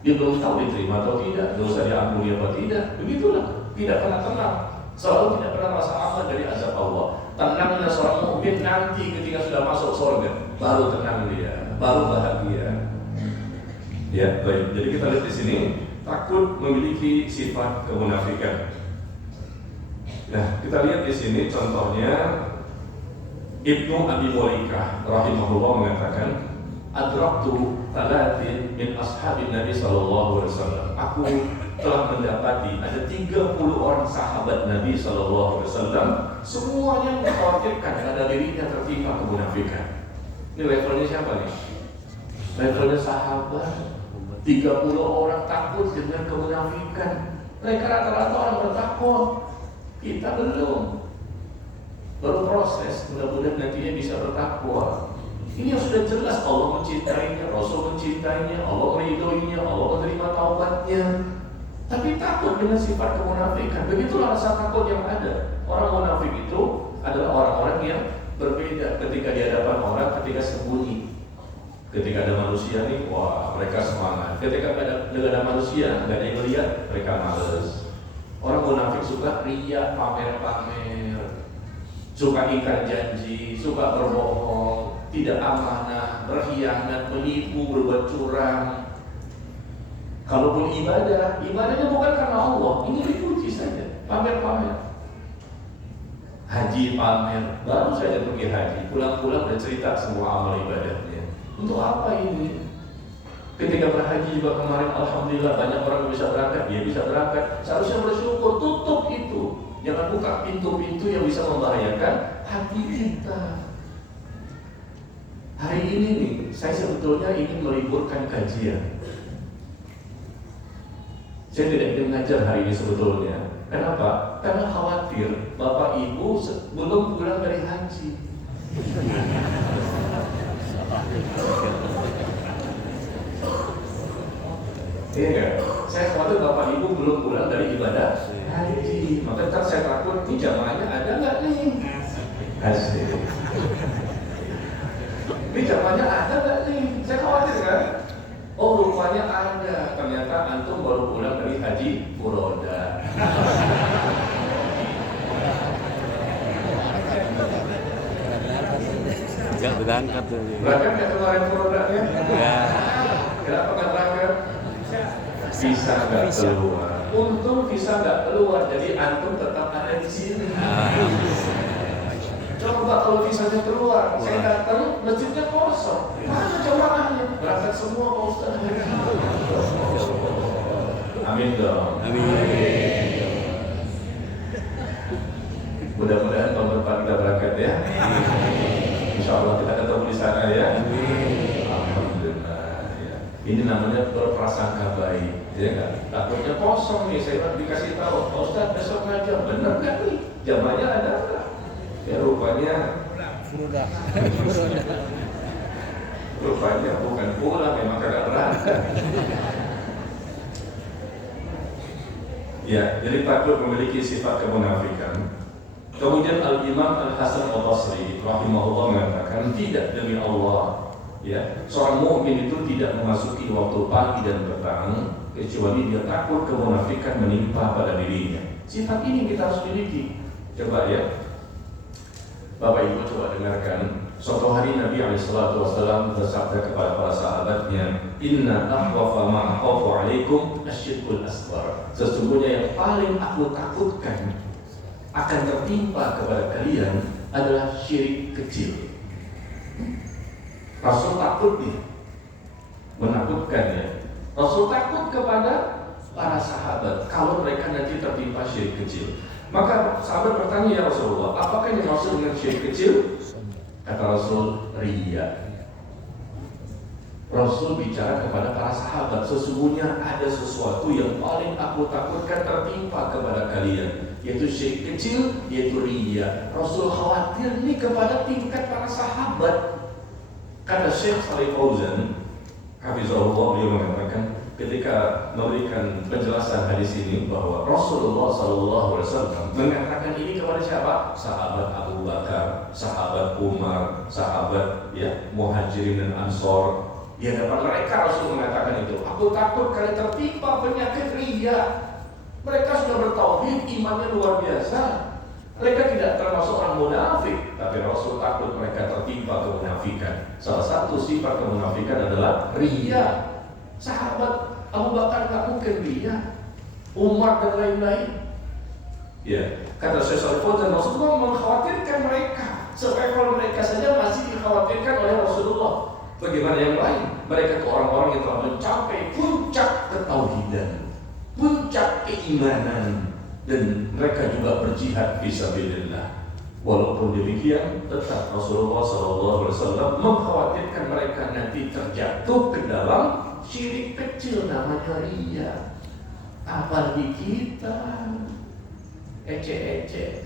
Dia belum tahu diterima atau tidak, dosa diampuni apa tidak. Begitulah, tidak pernah tenang. Selalu tidak pernah merasa aman dari azab Allah. Tenangnya seorang mukmin nanti ketika sudah masuk surga, baru tenang dia, baru bahagia. Ya, baik. Jadi kita lihat di sini, takut memiliki sifat kemunafikan. Nah, kita lihat di sini contohnya Ibnu Abi Mulaikah rahimahullah mengatakan, adraktu talatin min ashabin Nabi sallallahu alaihi wasallam. Aku telah mendapati ada 30 orang sahabat Nabi sallallahu alaihi wasallam, semuanya mengkhawatirkan pada dirinya tertimpa kemunafikan. Ini levelnya siapa nih? Levelnya sahabat. 30 orang takut dengan kemunafikan. Mereka rata-rata orang bertakwa. Kita belum. Baru proses, mudah-mudahan nantinya bisa bertakwa. Ini yang sudah jelas, Allah mencintainya, Rasul mencintainya, Allah meridhoinya, Allah menerima taubatnya. Tapi takut dengan sifat kemunafikan. Begitulah rasa takut yang ada. Orang munafik itu adalah orang-orang yang berbeda ketika di hadapan orang, ketika sembunyi. Ketika ada manusia nih, wah mereka semangat. Ketika tidak ada manusia, nggak ada yang melihat, mereka males. Orang munafik suka riya, pamer-pamer, suka ingkar janji, suka berbohong, tidak amanah, berkhianat, menipu, berbuat curang. Kalau pun ibadah, ibadahnya bukan karena Allah, ini dipuji saja, pamer-pamer. Haji pamer, baru saja pergi haji, pulang-pulang udah cerita semua amal ibadahnya. Untuk apa ini? Ketika berhaji juga kemarin, alhamdulillah banyak orang yang bisa berangkat, dia bisa berangkat. Seharusnya bersyukur, tutup itu. Jangan buka pintu-pintu yang bisa membahayakan hati kita. Hari ini nih, saya sebetulnya ingin meliburkan kajian. Saya tidak ingin mengajar hari ini sebetulnya. Kenapa? Karena khawatir Bapak Ibu belum pulang dari haji. Iya kan? Saya khawatir Bapak Ibu belum pulang dari ibadah haji. Maka ntar saya takut, ini jamaahnya ada nggak nih? Asik. Ini jamaahnya ada nggak nih? Saya khawatir kan? Oh rupanya ada. Ternyata antum baru pulang dari haji furoda. Nggak berangkat tuh. Berangkat nggak kemarin furodanya? Ya. Kenapa nggak berangkat? Visa nggak keluar. Untung visa nggak keluar, jadi antum tetap ada di sini. Coba kalau visanya keluar, saya datang masjidnya kosong. Mana jamaahnya? Berangkat semua Pak Ustaz. Amin dong. Amin. Mudah-mudahan tahun depan kita berangkat ya. Insya Allah kita ketemu di sana ya. Alhamdulillah. Ya. Ini namanya berprasangka baik. Ya kan? Takutnya kosong nih, saya dikasih tahu, Pak Ustaz besok ngajar, benar nggak nih? Jamaahnya ada nggak? Ya rupanya bukan pulang, memang kagak berangkat. Ya, jadi takut memiliki sifat kemunafikan. Kemudian Al-Imam Al-Hasan Al-Basri rahimahullah mengatakan, tidak demi Allah, ya, seorang mukmin itu tidak memasuki waktu pagi dan petang kecuali dia takut kemunafikan menimpa pada dirinya. Sifat ini kita harus miliki. Coba ya, Bapak Ibu coba dengarkan. Suatu hari Nabi SAW bersabda kepada para sahabatnya, Inna akhwafa ma akhafu alaikum asyirkul asghar. Sesungguhnya yang paling aku takutkan akan tertimpa kepada kalian adalah syirik kecil. Rasul takut nih, menakutkan ya. Rasul takut kepada para sahabat kalau mereka nanti tertimpa syirik kecil. Maka sahabat bertanya, ya Rasulullah, apakah yang maksud dengan syirik kecil? Kata Rasul, riya. Rasul bicara kepada para sahabat, sesungguhnya ada sesuatu yang paling aku takutkan tertimpa kepada kalian, yaitu syirik kecil, yaitu riya. Rasul khawatir nih kepada tingkat para sahabat. Kata Syekh Shalih Fauzan, hafizahullah, beliau mengatakan ketika memberikan penjelasan hadis ini bahwa Rasulullah SAW mengatakan ini kepada siapa? Sahabat Abu Bakar, sahabat Umar, sahabat Muhajirin dan Ansor. Di hadapan mereka Rasul mengatakan itu, aku takut kalian tertimpa penyakit riya. Mereka sudah bertauhid, imannya luar biasa. Mereka tidak termasuk orang munafik, tapi Rasul takut mereka tertimpa kemunafikan. Salah satu sifat kemunafikan adalah riya. Sahabat Abu Bakar lakukan riya, Umar dan lain-lain. Ya, kata Syekh Shalih Fauzan, Rasulullah mengkhawatirkan mereka. Selevel mereka saja masih dikhawatirkan oleh Rasulullah. Bagaimana yang lain? Mereka itu orang-orang yang telah mencapai puncak ketauhidan, puncak keimanan. Dan mereka juga berjihad fisabilillah. Walaupun demikian, tetap Rasulullah SAW mengkhawatirkan mereka nanti terjatuh ke dalam syirik kecil namanya riya. Apalagi kita ece-ece,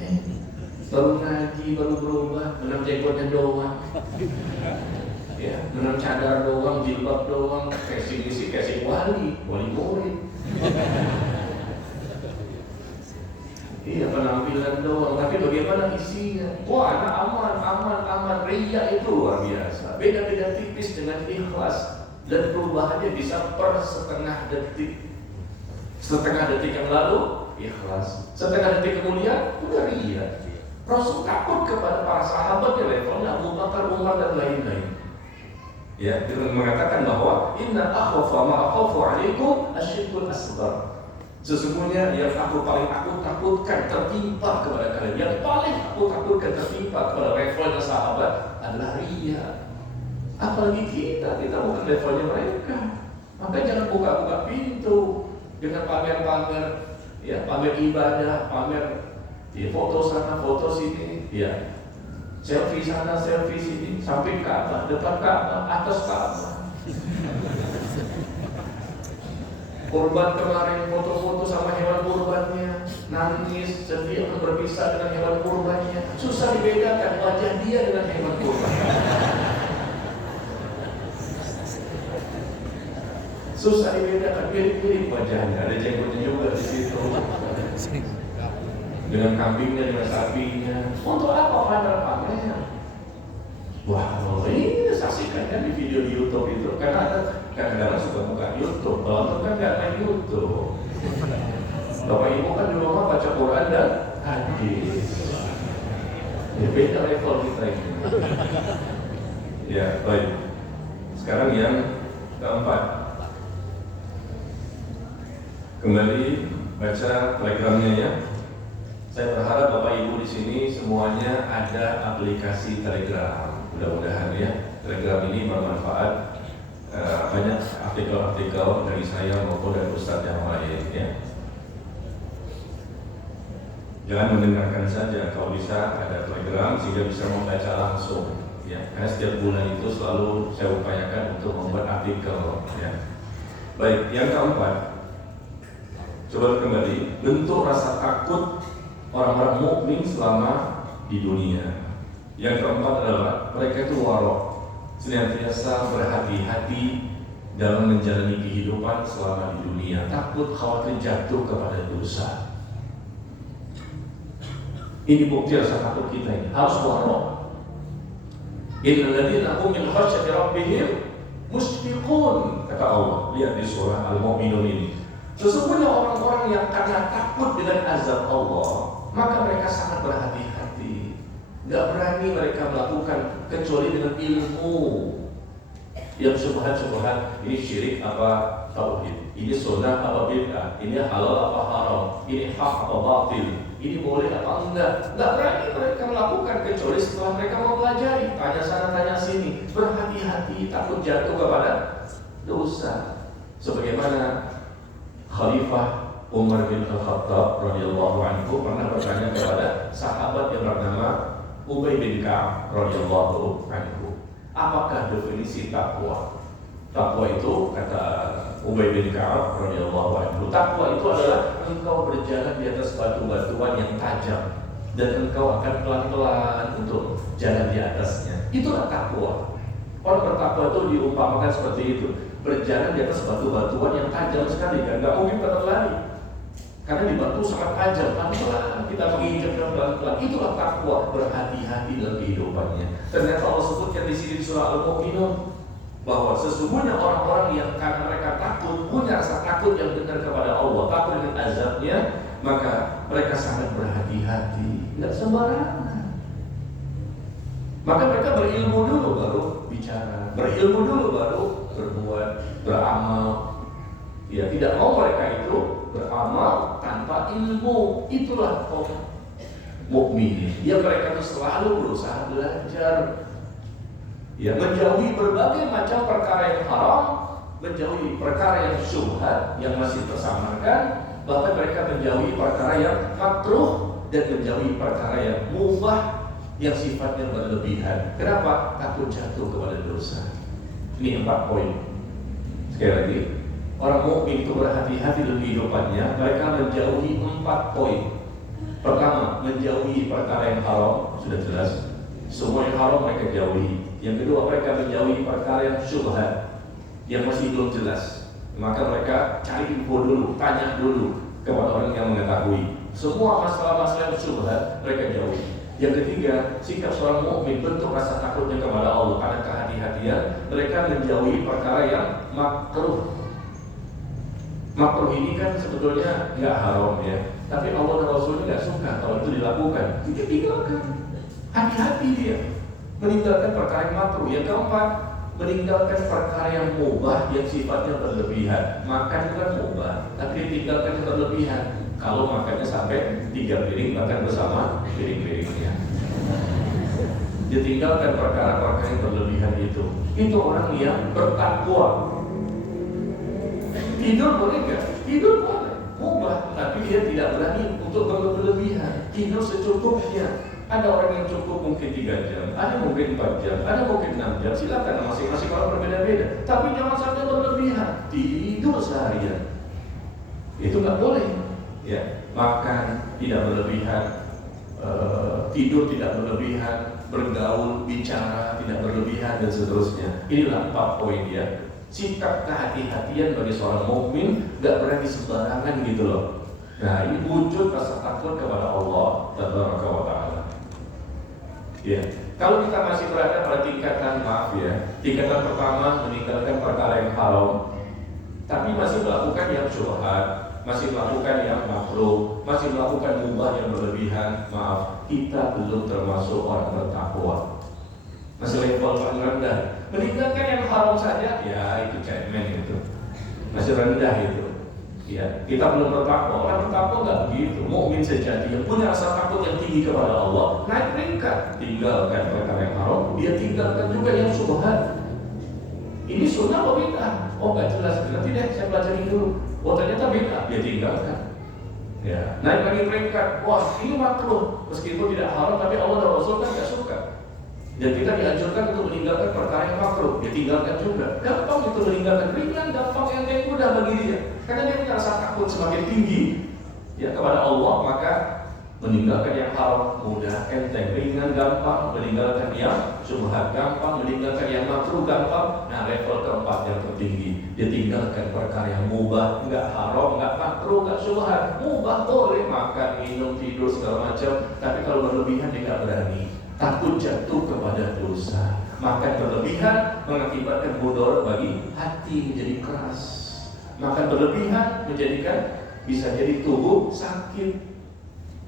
baru ngaji, baru berubah, menang jenggotnya doang, ya, menang cadar doang, jilbab doang, kasih wali murid. Iya, penampilan doang, tapi bagaimana isinya? Wah, anak aman. Riya itu luar biasa. Beda-beda tipis dengan ikhlas, dan perubahannya bisa per setengah detik. Setengah detik yang lalu ikhlas, setengah detik kemudian udah riya. Rasul takut kepada para sahabat yang levelnya Abu Bakar, Umar dan lain-lain. Ya, dengan mengatakan bahwa inna akhwafa ma akhafu alaikum asyirkul asghar. Sesungguhnya yang aku paling takutkan tertimpa kepada kalian, yang paling aku takutkan tertimpa kepada levelnya sahabat adalah riya. Apalagi kita bukan levelnya mereka. Maka jangan buka-buka pintu dengan pamer-pamer, ya, pamer ibadah, pamer foto sana, foto sini, ya, selfie sana, selfie sini, samping Ka'bah, depan Ka'bah, atas Ka'bah. Kurban kemarin foto-foto sama hewan kurbannya, nangis, sedih untuk berpisah dengan hewan kurbannya. Susah dibedakan wajah dia dengan hewan kurban. Susah dibedakan, mirip-mirip wajahnya. Ada jenggotnya juga di situ. Dengan kambingnya, dengan sapinya. Untuk apa pamer-pamer? Wah, ini saksikan kan di video di YouTube itu. Karena ada kadang-kadang suka buka YouTube. Kalau kan nggak main YouTube. Bapak Ibu kan di rumah baca Quran dan hadis. Ya, beda level kita ini. Ya, baik. Sekarang yang keempat. Kembali baca telegramnya ya. Saya berharap Bapak Ibu di sini semuanya ada aplikasi Telegram. Mudah-mudahan ya, Telegram ini bermanfaat. Banyak artikel-artikel dari saya maupun dari Ustadz yang lain ya. Jangan mendengarkan saja, kalau bisa ada Telegram sehingga bisa membaca langsung ya. Karena setiap bulan itu selalu saya upayakan untuk membuat artikel ya. Baik, yang keempat, coba kembali bentuk rasa takut orang-orang mukmin selama di dunia. Yang keempat adalah mereka itu warok, senantiasa berhati-hati dalam menjalani kehidupan selama di dunia, takut khawatir jatuh kepada dosa. Ini bukti rasa takut kita ini harus warok. Innal ladzina hum min khasyati rabbihim mushfiqun, kata Allah. Lihat di surah Al-Mu'minun ini. Sesungguhnya orang-orang yang karena takut dengan azab Allah, maka mereka sangat berhati-hati. Gak berani mereka melakukan kecuali dengan ilmu yang subhan-subhan. Ini syirik apa tauhid, ini sunnah apa bid'ah, ini halal apa haram, ini hak apa batil, ini boleh apa enggak. Gak berani mereka melakukan kecuali setelah mereka mempelajari, tanya sana tanya sini, berhati-hati takut jatuh kepada dosa. Sebagaimana Khalifah Umar bin Al-Khattab radhiyallahu anhu pernah bertanya kepada sahabat yang bernama Ubay bin Ka'ab radhiyallahu anhu, apakah definisi takwa? Takwa itu kata Ubay bin Ka'ab radhiyallahu anhu, takwa itu adalah engkau berjalan di atas batu-batuan yang tajam dan engkau akan pelan-pelan untuk jalan di atasnya. Itulah takwa. Orang bertakwa itu diumpamakan seperti itu, berjalan di atas batu-batuan yang tajam sekali, kan nggak mungkin berlari karena di batu sangat tajam, pelan-pelan kita menginjaknya pelan-pelan. Itulah takwa, berhati-hati dalam kehidupannya. Ternyata Allah sebutkan di sini di surah Al-Mu'minun bahwa sesungguhnya orang-orang yang karena mereka takut, punya rasa takut yang benar kepada Allah, takut dengan azabnya, maka mereka sangat berhati-hati, tidak sembarangan. Maka mereka berilmu dulu baru bicara, berilmu dulu baru berbuat, beramal. Ya, tidak mau mereka itu beramal tanpa ilmu. Itulah kaum mukmin. Ya, mereka itu selalu berusaha belajar. Ya, menjauhi berbagai macam perkara yang haram, menjauhi perkara yang syubhat yang masih tersamarkan, bahkan mereka menjauhi perkara yang makruh dan menjauhi perkara yang mubah yang sifatnya berlebihan. Kenapa? Takut jatuh kepada dosa. Ini 4 poin. Sekali lagi, orang mukmin itu berhati-hati dalam kehidupannya. Mereka menjauhi 4 poin. Pertama, menjauhi perkara yang haram, sudah jelas. Semua yang haram mereka jauhi. Yang kedua, mereka menjauhi perkara yang syubhat yang masih belum jelas. Maka mereka cari info dulu, tanya dulu kepada orang yang mengetahui. Semua masalah-masalah yang syubhat mereka jauhi. Yang ketiga, sikap seorang mukmin bentuk rasa takutnya kepada Allah karena kehati-hatian. Mereka menjauhi perkara yang makruh. Makruh ini kan sebetulnya nggak haram ya, tapi Allah dan Rasulnya nggak suka kalau itu dilakukan. Kita tinggalkan. Hati-hati dia meninggalkan perkara yang makruh. Yang keempat, meninggalkan perkara yang mubah yang sifatnya berlebihan. Makan itu kan mubah, tapi ditinggalkan yang berlebihan. Kalau makannya sampai 3 piring makan bersama piring-piringnya, ditinggalkan perkara-perkara yang berlebihan itu. Itu orang yang bertakwa. Tidur boleh nggak? Tidur boleh, mubah, tapi dia tidak berani untuk berlebihan. Tidur secukupnya. Ada orang yang cukup mungkin 3 jam, ada mungkin 4 jam, ada mungkin 6 jam. Silakan, masing-masing orang berbeda-beda. Tapi jangan sampai berlebihan. Tidur seharian itu nggak boleh. Ya, makan tidak berlebihan, tidur tidak berlebihan, bergaul, bicara tidak berlebihan dan seterusnya. Inilah 4 poin ya. Sikap kehati-hatian bagi seorang mukmin, nggak berani sembarangan gitu loh. Nah, ini wujud rasa takut kepada Allah Tabaraka wa Ta'ala. Ya, kalau kita masih berada pada tingkatan tingkatan pertama meninggalkan perkara yang haram, tapi masih melakukan yang syubhat, masih melakukan yang makruh, masih melakukan mubah yang berlebihan, maaf, kita belum termasuk orang bertakwa. Masih level paling rendah. Meninggalkan yang haram saja, ya itu cemen itu, masih rendah itu. Ya, kita belum bertakwa. Orang bertakwa nggak begitu. Mukmin sejati yang punya rasa takut yang tinggi kepada Allah, naik peringkat, tinggalkan perkara yang haram, dia tinggalkan juga yang syubhat. Ini sunnah atau bid'ah? Oh nggak jelas. Nanti deh saya pelajari dulu. Oh ternyata bid'ah, dia tinggalkan. Ya, naik lagi peringkat. Wah ini makruh, meskipun tidak haram, tapi Allah dan Rasul kan nggak suka. Dan kita dianjurkan untuk meninggalkan perkara yang makruh, dia tinggalkan juga. Gampang itu meninggalkan, ringan, gampang, yang mudah bagi dia. Karena dia punya rasa takut semakin tinggi ya kepada Allah, maka meninggalkan yang haram mudah, enteng, ringan, gampang. Meninggalkan yang syubhat gampang, meninggalkan yang makruh gampang. Nah, level keempat yang tertinggi, dia tinggalkan perkara yang mubah, nggak haram, nggak makruh, nggak syubhat. Mubah boleh makan, minum, tidur segala macam, tapi kalau berlebihan dia nggak berani. Takut jatuh kepada dosa. Makan berlebihan mengakibatkan mudarat bagi hati, menjadi keras. Makan berlebihan menjadikan bisa jadi tubuh sakit.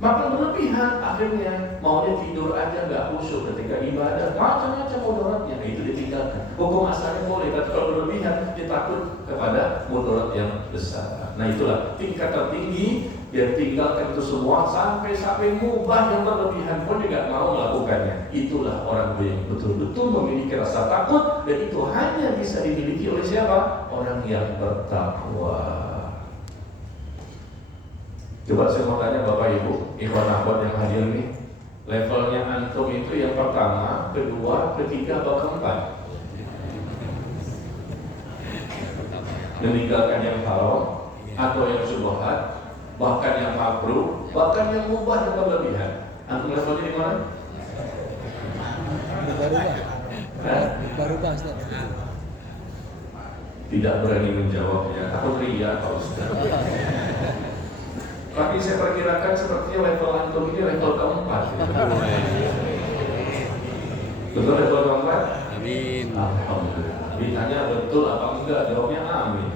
Makan berlebihan akhirnya maunya tidur aja, nggak khusyuk ketika ibadah, macam-macam mudaratnya. Itu ditinggalkan. Hukum asalnya boleh, tapi kalau berlebihan dia takut kepada mudarat yang besar. Nah itulah tingkat tertinggi. Dia tinggalkan itu semua sampai mubah yang berlebihan pun dia nggak mau melakukannya. Itulah orang yang betul-betul memiliki rasa takut, dan itu hanya bisa dimiliki oleh siapa? Orang yang bertakwa. Coba saya mau tanya Bapak Ibu, ikhwan akhwat yang hadir ini, levelnya antum itu yang pertama, kedua, ketiga, atau keempat? meninggalkan yang haram atau yang syubhat, bahkan yang makruh, bahkan yang mubah dan berlebihan. Antum levelnya di mana? Berubah Ustaz. Tidak berani menjawabnya, takut ria Pak Ustaz. Tapi saya perkirakan sepertinya level antum ini level keempat. Betul level keempat? Amin. Alhamdulillah. Ditanya betul apa enggak, jawabnya amin.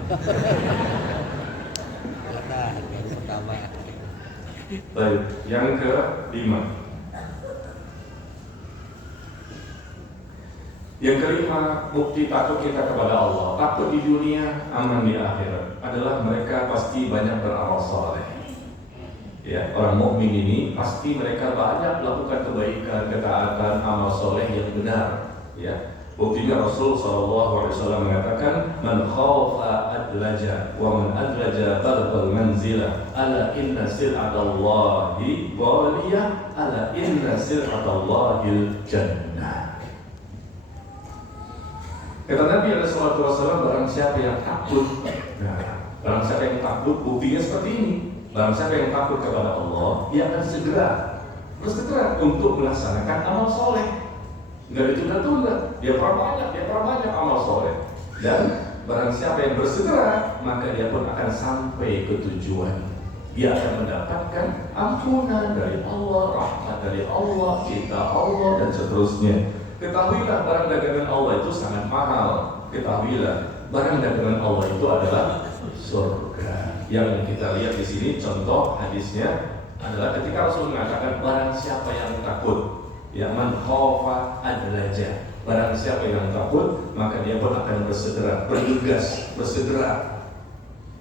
Baru pertama. Baik, yang kelima. Yang kelima, bukti takut kita kepada Allah, takut di dunia, aman di akhirat, adalah mereka pasti banyak beramal saleh. Ya, orang mukmin ini pasti mereka banyak melakukan kebaikan, ketaatan, amal soleh yang benar. Ya, buktinya Rasul SAW mengatakan, "Man khafa adlaja, wa man adlaja balghal manzilah. Ala inna sil'atallahi ghaliyah, ala inna sil'atallahil jannah." Kata Nabi SAW, barang siapa yang takut, nah, barang siapa yang takut, buktinya seperti ini. Barang siapa yang takut kepada Allah, dia akan segera bersegera untuk melaksanakan amal soleh. Nggak ditunda-tunda, dia perbanyak amal soleh. Dan barang siapa yang bersegera, maka dia pun akan sampai ke tujuan. Dia akan mendapatkan ampunan dari Allah, rahmat dari Allah, cinta Allah, dan seterusnya. Ketahuilah barang dagangan Allah itu sangat mahal. Ketahuilah barang dagangan Allah itu adalah surga. Yang kita lihat di sini contoh hadisnya adalah ketika Rasul mengatakan barang siapa yang takut, ya man khafa adlaja. Barang siapa yang takut, maka dia pun akan bersegera, bergegas, bersegera.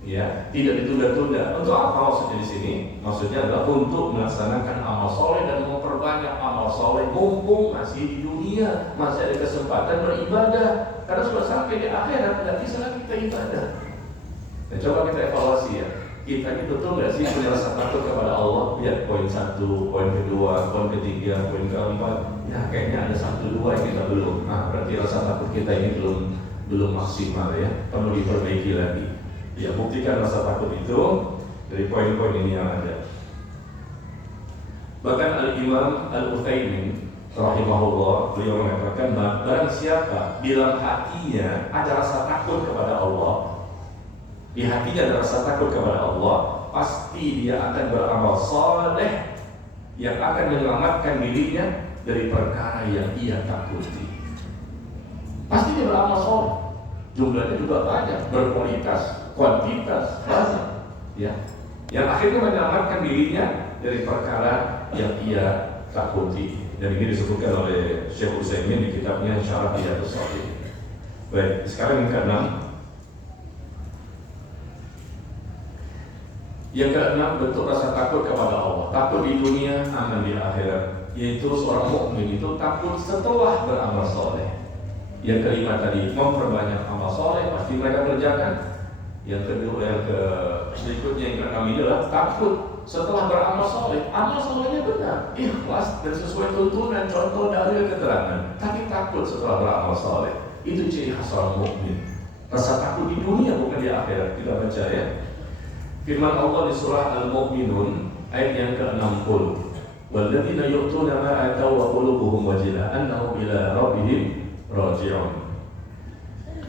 Ya, tidak ditunda-tunda. Untuk apa maksudnya di sini? Maksudnya adalah untuk melaksanakan amal soleh dan memperbanyak amal soleh mumpung masih di dunia, masih ada kesempatan beribadah. Karena sudah sampai di akhirat, tidak bisa lagi kita ibadah. Dan coba kita evaluasi ya, kita ini betul nggak sih punya rasa takut kepada Allah? Lihat poin 1, poin kedua, poin ketiga, poin keempat. Ya kayaknya ada 1, 2 yang kita belum. Nah berarti rasa takut kita ini belum maksimal ya, perlu diperbaiki lagi. Ya buktikan rasa takut itu dari poin-poin ini yang ada. Bahkan Al-Imam Al-Utsaimin rahimahullah, beliau mengatakan barang siapa dalam hatinya ada rasa takut kepada Allah, di hatinya ada rasa takut kepada Allah, pasti dia akan beramal saleh yang akan menyelamatkan dirinya dari perkara yang ia takuti. Pasti dia beramal saleh, jumlahnya juga banyak, berkualitas, kuantitas, banyak, ya, yang akhirnya menyelamatkan dirinya dari perkara yang ia takuti. Dan ini disebutkan oleh Syekh Utsaimin di kitabnya Syarah Riyadhus Shalihin. Baik, sekarang yang keenam. Yang keenam, bentuk rasa takut kepada Allah. Takut di dunia, aman di akhirat. Yaitu seorang mukmin itu takut setelah beramal soleh. Yang kelima tadi, memperbanyak amal soleh, pasti mereka kerjakan. Yang kedua, yang berikutnya yang keenam ini adalah takut setelah beramal soleh. Amal solehnya benar, ikhlas dan sesuai tuntunan contoh dalil keterangan. Tapi takut setelah beramal soleh. Itu ciri khas seorang mukmin. Rasa takut di dunia bukan di akhirat. Kita baca ya. Firman Allah di surah Al-Mu'minun ayat yang ke-60. Walladzina yu'tuna ma ataw wa qulubuhum wajilah annahum ila rabbihim raji'un.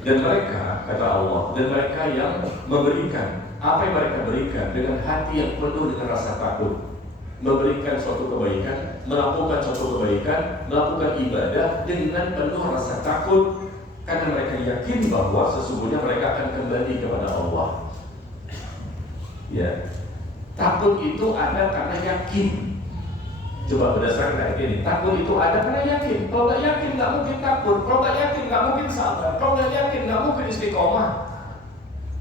Dan mereka, kata Allah, dan mereka yang memberikan apa yang mereka berikan dengan hati yang penuh dengan rasa takut, memberikan suatu kebaikan, melakukan suatu kebaikan, melakukan ibadah dengan penuh rasa takut, karena mereka yakin bahwa sesungguhnya mereka akan kembali kepada Allah. Ya, takut itu ada karena yakin. Coba berdasarkan kayak gini, takut itu ada karena yakin. Kalau nggak yakin nggak mungkin takut. Kalau nggak yakin nggak mungkin sabar. Kalau nggak yakin nggak mungkin istiqomah.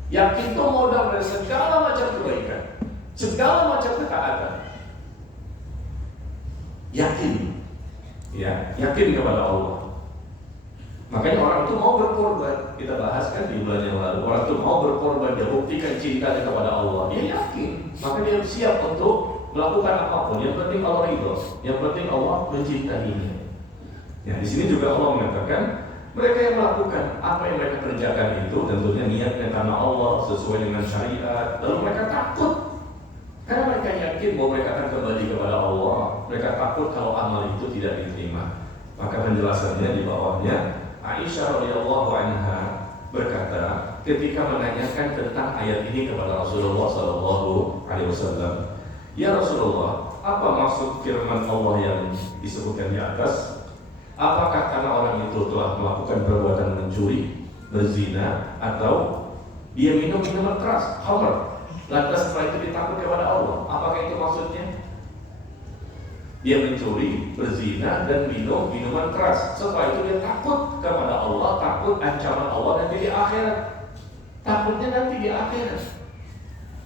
Yakin itu modal dari segala macam kebaikan, segala macam ketaatan. Yakin, ya, yakin kepada Allah. Makanya orang itu mau berkorban. Kita bahas kan di bulan yang lalu. Orang itu mau berkorban, dia buktikan cintanya kepada Allah. Dia yakin, maka dia siap untuk melakukan apapun. Yang penting Allah ridho, yang penting Allah mencintainya. Ya, di sini juga Allah mengatakan Mereka yang melakukan apa yang mereka kerjakan itu tentunya niatnya karena Allah sesuai dengan syariat. Lalu mereka takut karena mereka yakin bahwa mereka akan kembali kepada Allah. Mereka takut kalau amal itu tidak diterima. Maka penjelasannya di bawahnya, Aisyah radhiyallahu anha berkata ketika menanyakan tentang ayat ini kepada Rasulullah sallallahu alaihi wasallam, "Ya Rasulullah, apa maksud firman Allah yang disebutkan di atas? Apakah karena orang itu telah melakukan perbuatan mencuri, berzina, atau dia minum minuman keras, khamr, lantas setelah itu ditakut kepada Allah? Apakah itu maksudnya? Dia mencuri, berzina, dan minum minuman keras. Setelah itu dia takut kepada Allah, takut ancaman Allah nanti di akhirat. Takutnya nanti di akhirat.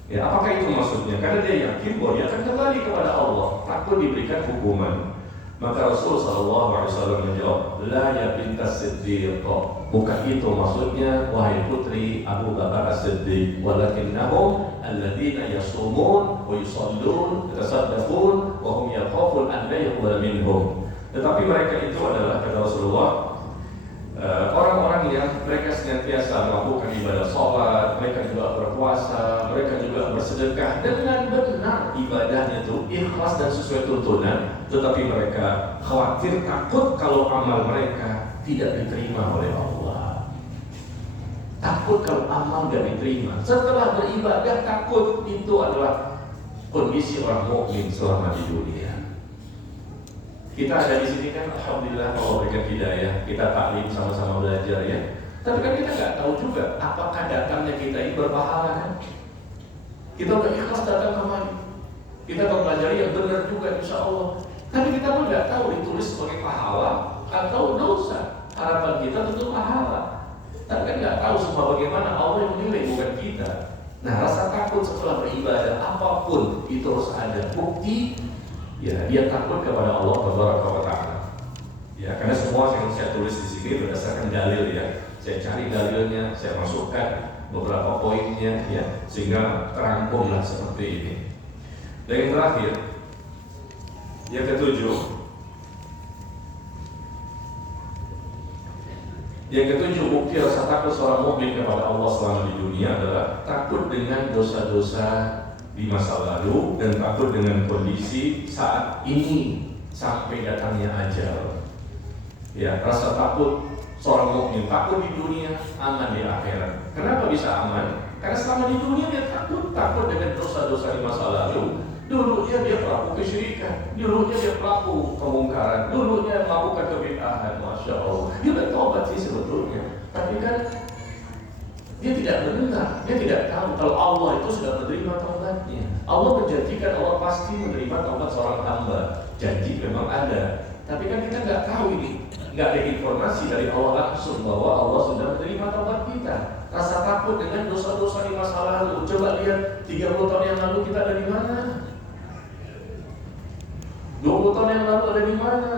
Ya, apakah itu maksudnya? Karena dia yakin bahwa dia akan kembali kepada Allah, takut diberikan hukuman. Maka Rasul SAW menjawab, La ya bintas Siddiq, bukan itu maksudnya, wahai putri Abu Bakar As-Siddiq, walakinnahum alladzina yasumun wa yusallun yatasaddaqun wa hum yakhafun an la yuqbal minhum. Tetapi mereka itu adalah, kata Rasulullah, orang-orang yang mereka senantiasa melakukan ibadah sholat, mereka juga berpuasa, mereka juga bersedekah dengan benar ibadahnya itu ikhlas dan sesuai tuntunan, tetapi mereka khawatir, takut kalau amal mereka tidak diterima oleh Allah. Takut kalau amal tidak diterima. Setelah beribadah takut, itu adalah kondisi orang mukmin selama di dunia. Kita ada di sini kan, alhamdulillah Allah berikan hidayah, kita taklim sama-sama belajar ya. Tapi kan kita nggak tahu juga apakah datangnya kita ini berpahala kan? Kita udah ikhlas datang kemari, kita mempelajari yang benar juga insya Allah. Tapi kita pun nggak tahu ditulis sebagai pahala atau dosa. Harapan kita tentu pahala. Tapi kan nggak tahu semua bagaimana Allah yang menilai, bukan kita. Nah, rasa takut setelah beribadah apapun itu harus ada bukti. Ya, dia takut kepada Allah Taala. Ya, karena semua yang saya tulis di sini berdasarkan dalil ya. Saya cari dalilnya, saya masukkan beberapa poinnya ya, sehingga terangkumlah seperti ini. Dan yang terakhir, yang ketujuh, bukti rasa takut seorang mukmin kepada Allah selama di dunia adalah takut dengan dosa-dosa di masa lalu dan takut dengan kondisi saat ini sampai datangnya ajal. Ya, rasa takut seorang mukmin, takut di dunia, aman di akhirat. Kenapa bisa aman? Karena selama di dunia dia takut dengan dosa-dosa di masa lalu. Dulunya dia pelaku kesyirikan, dulunya dia pelaku kemungkaran, dulunya melakukan kebid'ahan, masya Allah. Dia udah taubat sih sebetulnya, tapi kan dia tidak mendengar, dia tidak tahu kalau Allah itu sudah menerima taubatnya. Allah menjanjikan, Allah pasti menerima taubat seorang hamba. Janji memang ada, tapi kan kita nggak tahu ini, nggak ada informasi dari Allah langsung bahwa Allah sudah menerima taubat kita. Rasa takut dengan dosa-dosa di masa lalu. Coba lihat 30 tahun yang lalu kita ada di mana? 20 tahun yang lalu ada di mana?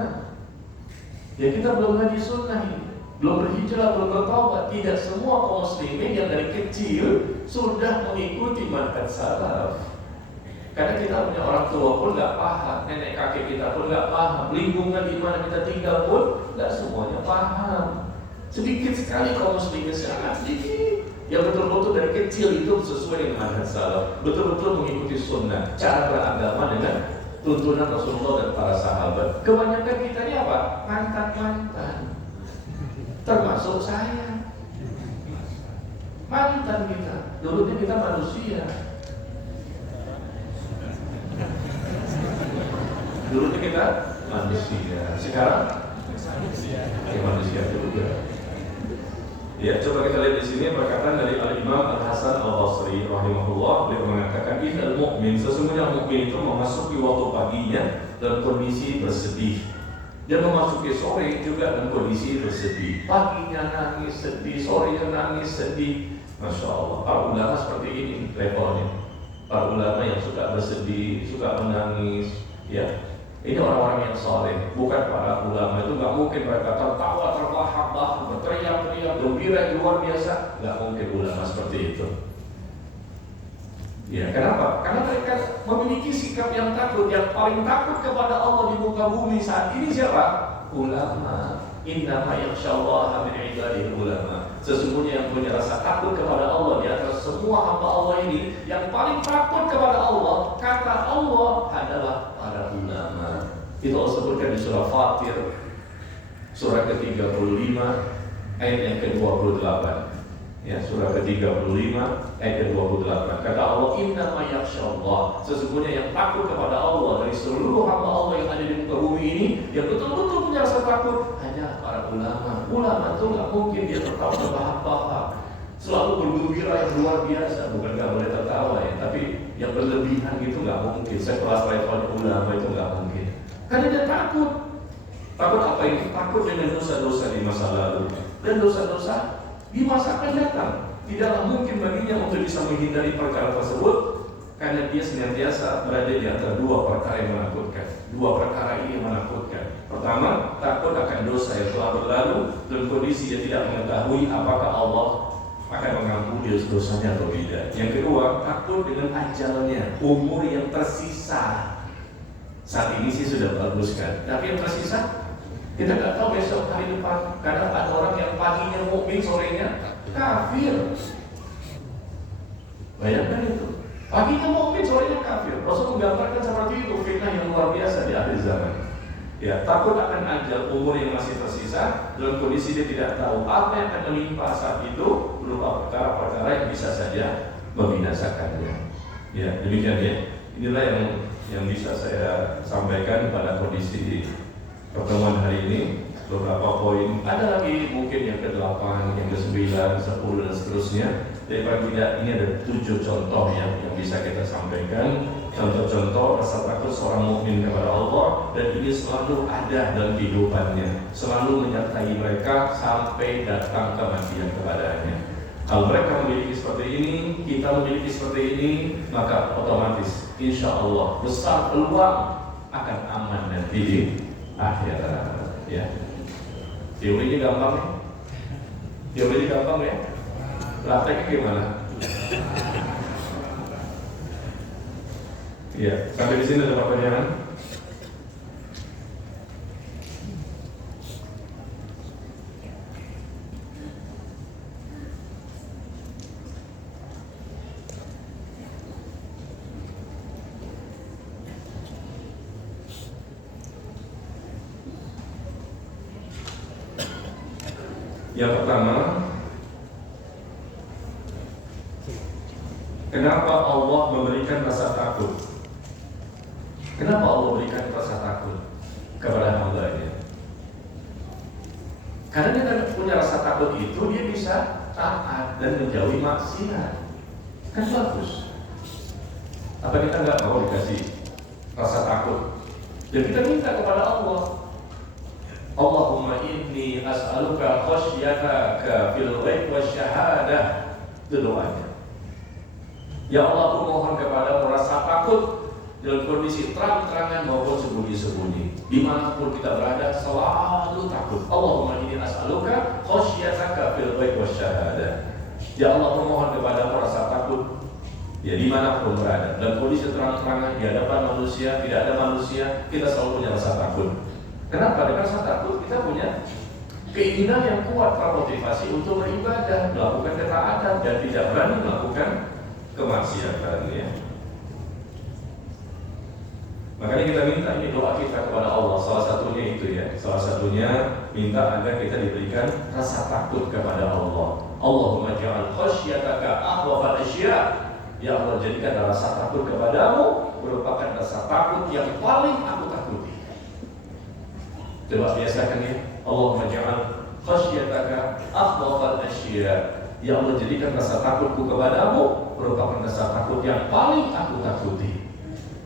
Ya kita belum ngaji sunnah ini, belum berhijrah, belum bertaubat. Tidak semua kaum muslimin yang dari kecil sudah mengikuti manhaj salaf. Karena kita punya orang tua pun nggak paham, nenek kakek kita pun nggak paham, lingkungan di mana kita tinggal pun nggak semuanya paham. Sedikit sekali kaum muslimin, sangat sedikit yang betul-betul dari kecil itu sesuai dengan manhaj salaf, betul-betul mengikuti sunnah, cara beragama dengan tuntunan Rasulullah dan para sahabat. Kebanyakan kita ini apa? Mantan-mantan. Termasuk saya. Mantan kita. Dulunya kita manusia. Dulunya kita manusia. Sekarang manusia juga. Ya, coba kita lihat di sini perkataan dari Al-Imam Al-Hasan Al-Basri rahimahullah. Beliau mengatakan, "Innal mu'min, sesungguhnya mukmin itu memasuki waktu paginya dalam kondisi bersedih, dan memasuki sore juga dalam kondisi bersedih. Paginya nangis sedih, sorenya nangis sedih. Masya Allah, para ulama seperti ini levelnya. Para ulama yang suka bersedih, suka menangis, ya. Ini orang-orang yang soleh, bukan para ulama itu nggak mungkin mereka tertawa, terbahak-bahak, berteriak-teriak, gembira luar biasa. Nggak mungkin ulama seperti itu. Ya, kenapa? Karena mereka memiliki sikap yang takut, yang paling takut kepada Allah di muka bumi saat ini siapa? Ulama. Innama yakhsyallaha min ibadihi ulama. Sesungguhnya yang punya rasa takut kepada Allah di antara semua hamba Allah ini, yang paling takut kepada Allah, kata Allah, adalah para ulama. Itu Allah sebutkan di surah Fatir, surah ke-35 ayat yang ke-28. Ya, surah ke-35 ayat ke-28. Kata Allah, innama yakhsyallah. Sesungguhnya yang takut kepada Allah dari seluruh hamba Allah yang ada di muka bumi ini, yang betul-betul punya rasa takut, hanya para ulama. Ulama itu nggak mungkin dia tertawa terbahak-bahak, selalu bergembira yang luar biasa. Bukan nggak boleh tertawa ya, tapi yang berlebihan gitu nggak mungkin. Sekelas level ulama itu nggak mungkin. Karena dia takut. Takut apa ini? Takut dengan dosa-dosa di masa lalu dan dosa-dosa di masa akan datang. Tidaklah mungkin baginya untuk bisa menghindari perkara tersebut, karena dia senantiasa berada di antara dua perkara yang menakutkan. Dua perkara ini yang menakutkan. Pertama, takut akan dosa yang telah berlalu dalam kondisi dia tidak mengetahui apakah Allah akan mengampuni dosanya atau tidak. Yang kedua, takut dengan ajalnya, umur yang tersisa. Saat ini sih sudah bagus kan, tapi yang tersisa kita nggak tahu besok hari depan. Kadang ada orang yang paginya mukmin, sorenya kafir. Bayangkan itu, paginya mukmin, sorenya kafir. Rasul menggambarkan seperti itu, fitnah yang luar biasa di akhir zaman. Ya, takut akan ajal, umur yang masih tersisa dalam kondisi dia tidak tahu apa yang akan menimpa saat itu, berupa perkara-perkara yang bisa saja membinasakannya. Ya, demikian ya. Inilah yang bisa saya sampaikan pada kondisi pertemuan hari ini. Beberapa poin, ada lagi mungkin yang ke-8, yang ke-9, 10 dan seterusnya. Tapi paling tidak ini ada 7 contoh yang bisa kita sampaikan. Contoh-contoh rasa takut seorang mukmin kepada Allah, dan ini selalu ada dalam kehidupannya, selalu menyertai mereka sampai datang kematian kepadanya. Kalau mereka memiliki seperti ini, kita memiliki seperti ini, maka otomatis insya Allah besar peluang akan aman nanti di akhirat. Ya, teorinya gampang ya? Teorinya gampang ya? Prakteknya gimana? Iya, sampai di sini ada pertanyaan? Yang pertama, kenapa Allah memberikan rasa takut? Kenapa Allah memberikan rasa takut kepada hamba-Nya? Karena dia punya rasa takut itu, dia bisa taat dan menjauhi maksiat. Kan bagus. Apa kita nggak mau dikasih rasa takut? Dan kita minta kepada Allah, Allahumma inni as'aluka khasyataka fil ghaib wasyahadah. Itu doanya. Ya Allah, aku mohon kepadamu rasa takut dalam kondisi terang-terangan maupun sembunyi-sembunyi. Dimanapun kita berada, selalu takut. Allahumma inni as'aluka khasyataka fil ghaib wasyahadah. Ya Allah, aku mohon kepadamu rasa takut, ya dimanapun berada, dalam kondisi terang-terangan, di hadapan manusia, tidak ada manusia, kita selalu punya rasa takut. Kenapa? Dengan rasa takut kita punya keinginan yang kuat, termotivasi untuk beribadah, melakukan ketaatan, dan tidak berani melakukan kemaksiatan. Ya. Makanya kita minta ini doa kita kepada Allah. Salah satunya itu ya. Salah satunya minta agar kita diberikan rasa takut kepada Allah. Allahumma ja'al khasyataka akhwafal asya'. Ya Allah, jadikan rasa takut kepadamu merupakan rasa takut yang paling aku takuti. Coba biasakan ya. Allahumma ja'al khasyataka akhwafal asya'. Ya Allah, jadikan rasa takutku kepadamu merupakan rasa takut yang paling aku takuti.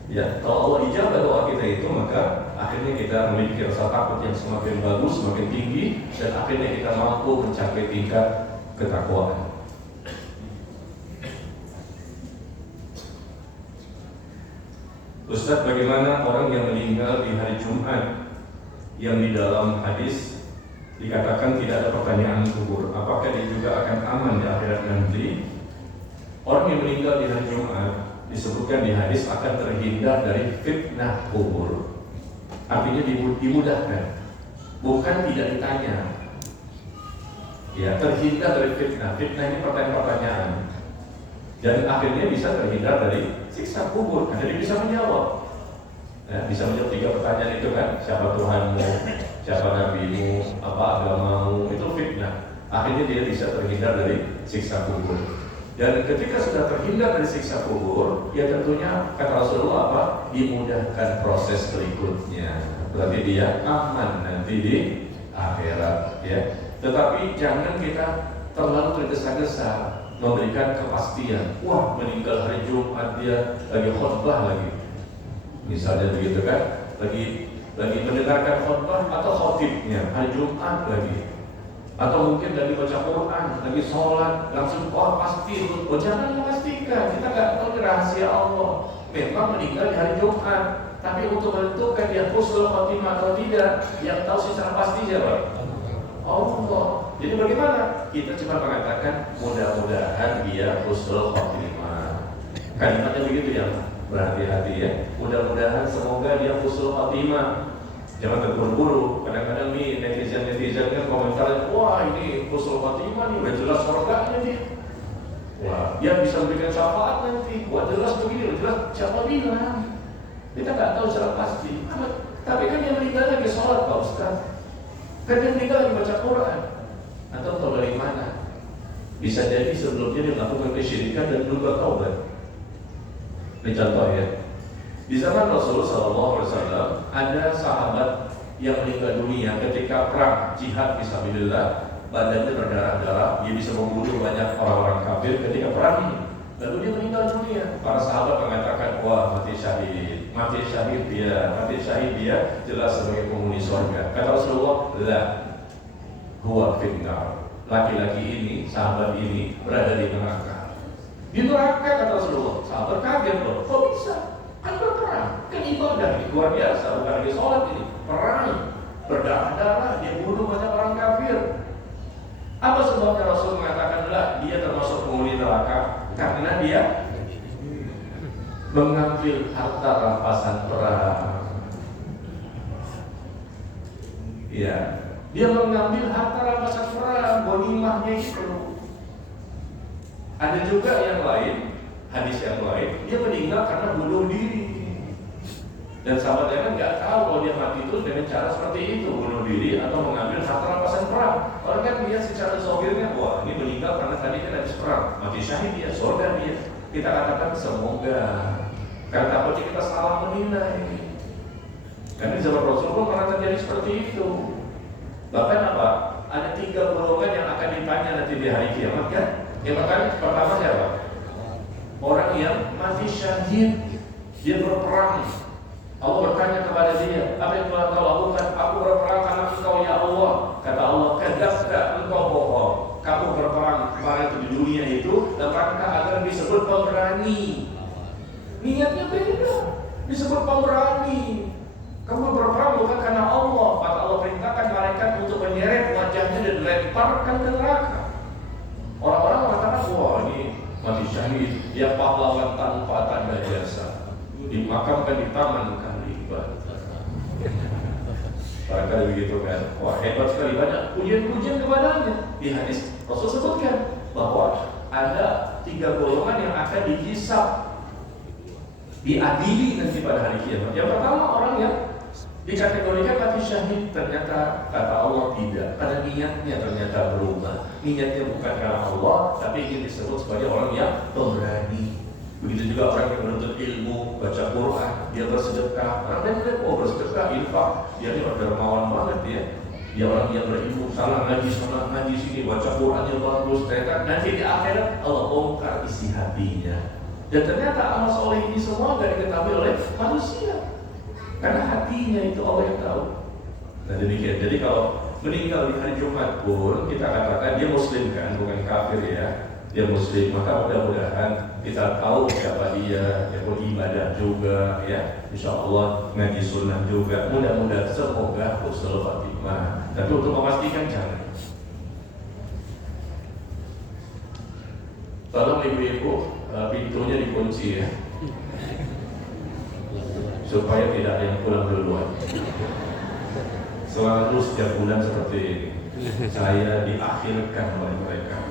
Ya, kalau Allah ijabah doa kita itu, maka akhirnya kita memiliki rasa takut yang semakin bagus, semakin tinggi, dan akhirnya kita mampu mencapai tingkat ketakwaan. Ustaz, bagaimana orang yang meninggal di hari Jumat yang di dalam hadis dikatakan tidak ada pertanyaan kubur? Apakah dia juga akan aman di akhirat nanti? Orang yang meninggal di hari Jumat disebutkan di hadis akan terhindar dari fitnah kubur. Artinya dimudahkan. bukan tidak ditanya. Ya, terhindar dari fitnah. Fitnah ini pertanyaan-pertanyaan. Dan akhirnya bisa terhindar dari siksa kubur. Karena dia bisa menjawab. Ya, bisa menjawab 3 pertanyaan itu kan. Siapa Tuhanmu? Siapa Nabimu? Apa agamamu? Itu fitnah. Akhirnya dia bisa terhindar dari siksa kubur. Dan ketika sudah terhindar dari siksa kubur, ya tentunya kata Rasulullah apa? Dimudahkan proses berikutnya. Berarti dia aman nanti di akhirat, ya. Tetapi jangan kita terlalu tergesa-gesa memberikan kepastian. Wah, meninggal hari Jumat dia lagi khutbah lagi. Misalnya begitu kan? Lagi mendengarkan khutbah atau khotibnya hari Jumat lagi. Atau mungkin lagi baca Quran, lagi sholat, langsung pasti. Jangan memastikan, kita nggak tahu rahasia Allah. Memang meninggal di hari Jumat, tapi untuk menentukan dia husnul khotimah atau tidak, yang tahu secara pasti siapa? Allah. Jadi bagaimana? Kita cuma mengatakan mudah-mudahan dia husnul khotimah. Kalimatnya begitu ya, berhati-hati ya. Mudah-mudahan semoga dia husnul khotimah. Jangan terburu-buru. Kadang-kadang nih netizen kan komentarnya, wah ini husnul khotimah nih, udah jelas surganya nih. Wah, dia bisa memberikan syafaat nanti. Wah jelas begini, udah jelas. Siapa bilang? Kita nggak tahu secara pasti. Tapi kan yang meninggal lagi sholat, Pak Ustaz. Kan dia meninggal lagi baca Quran. Atau tahu dari mana? Bisa jadi sebelumnya dia melakukan kesyirikan dan belum bertaubat. Ini contoh ya. Di zaman Rasulullah SAW ada sahabat yang meninggal dunia ketika perang jihad fisabilillah, badannya berdarah-darah, dia bisa membunuh banyak orang-orang kafir ketika perang ini. Lalu dia meninggal dunia. Para sahabat mengatakan, wah mati syahid dia jelas sebagai penghuni surga. Kata Rasulullah, la huwa finnar. Laki-laki ini, sahabat ini berada di neraka. Di neraka kata Rasulullah. Sahabat kaget loh, kok bisa? Kan berperang, kan ibadah ini luar biasa, bukan lagi sholat ini, perang, berdarah-darah, dia bunuh banyak orang kafir. Apa sebabnya Rasul mengatakan lah dia termasuk penghuni neraka? Karena dia mengambil harta rampasan perang. Ya, dia mengambil harta rampasan perang, ghanimahnya itu. Ada juga yang lain. Hadis yang lain, dia meninggal karena bunuh diri. Dan sahabatnya kan nggak tahu kalau dia mati itu dengan cara seperti itu, bunuh diri atau mengambil harta rampasan perang. Orang kan lihat secara zahirnya, wah ini meninggal karena tadi kan habis perang, mati syahid dia, surga dia. Kita katakan semoga. Karena takutnya kita salah menilai. Karena di zaman Rasulullah pernah terjadi seperti itu. Bahkan apa? Ada 3 golongan yang akan ditanya nanti di hari kiamat kan? Yang pertama siapa? Orang yang mati syahid, dia berperang. Allah bertanya kepada dia, apa yang telah kau lakukan? Aku berperang karena engkau ya Allah. Kata Allah, kadzabta, engkau bohong. Kamu berperang kemarin di dunia itu dalam rangka agar disebut pemberani. Niatnya beda, disebut pemberani. Kamu berperang bukan karena Allah. Maka Allah perintahkan malaikat untuk menyeret wajahnya dan dilemparkan ke neraka. Orang-orang mengatakan, wah ini mati syahid, dia pahlawan tanpa tanda jasa, dimakamkan di taman Kalibah. Barangkali begitu kan? Wah hebat sekali, banyak pujian-pujian kepadanya. Di hadis Rasul sebutkan bahwa ada 3 golongan yang akan dihisab, diadili nanti pada hari kiamat. Yang pertama orang yang dikategorikan mati syahid, ternyata kata Allah tidak, karena niatnya ternyata berubah. Niatnya bukan karena Allah, tapi ingin disebut sebagai orang yang pemberani. Begitu juga orang yang menuntut ilmu, baca Quran, dia bersedekah. Orang lain bilang, oh bersedekah, infak, dia ini orang dermawan banget ya. Dia orang yang berilmu, salah ngaji sini, baca Qurannya bagus. Ternyata nanti di akhirat Allah bongkar isi hatinya. Dan ternyata amal soleh ini semua gak diketahui oleh manusia. Karena hatinya itu Allah yang tahu. Nah demikian. Jadi kalau meninggal di hari Jumat pun kita katakan dia Muslim kan, bukan kafir ya. Dia Muslim, maka mudah-mudahan kita tahu siapa dia beribadah juga ya. Insya Allah ngaji sunnah juga. Mudah-mudahan semoga husnul khotimah. Tapi untuk memastikan jangan. Tolong ibu-ibu pintunya dikunci ya, supaya tidak ada yang pulang duluan. selalu setiap bulan seperti ini. Saya diakhirkan oleh mereka.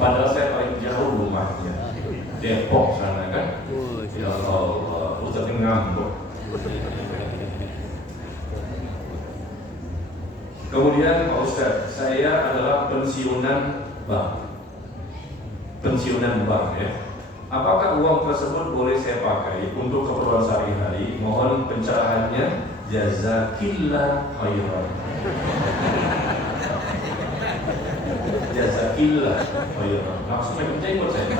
Padahal saya paling jauh rumahnya, Depok sana kan. Ya Allah, Ustaz ngambek. Kemudian Pak Ustaz, saya adalah pensiunan bank. Pensiunan bank ya. Apakah uang tersebut boleh saya pakai untuk keperluan sehari-hari? Mohon pencerahannya. Jazakillah khairan. Jazakillah khairan. Langsung megang jenggot saya.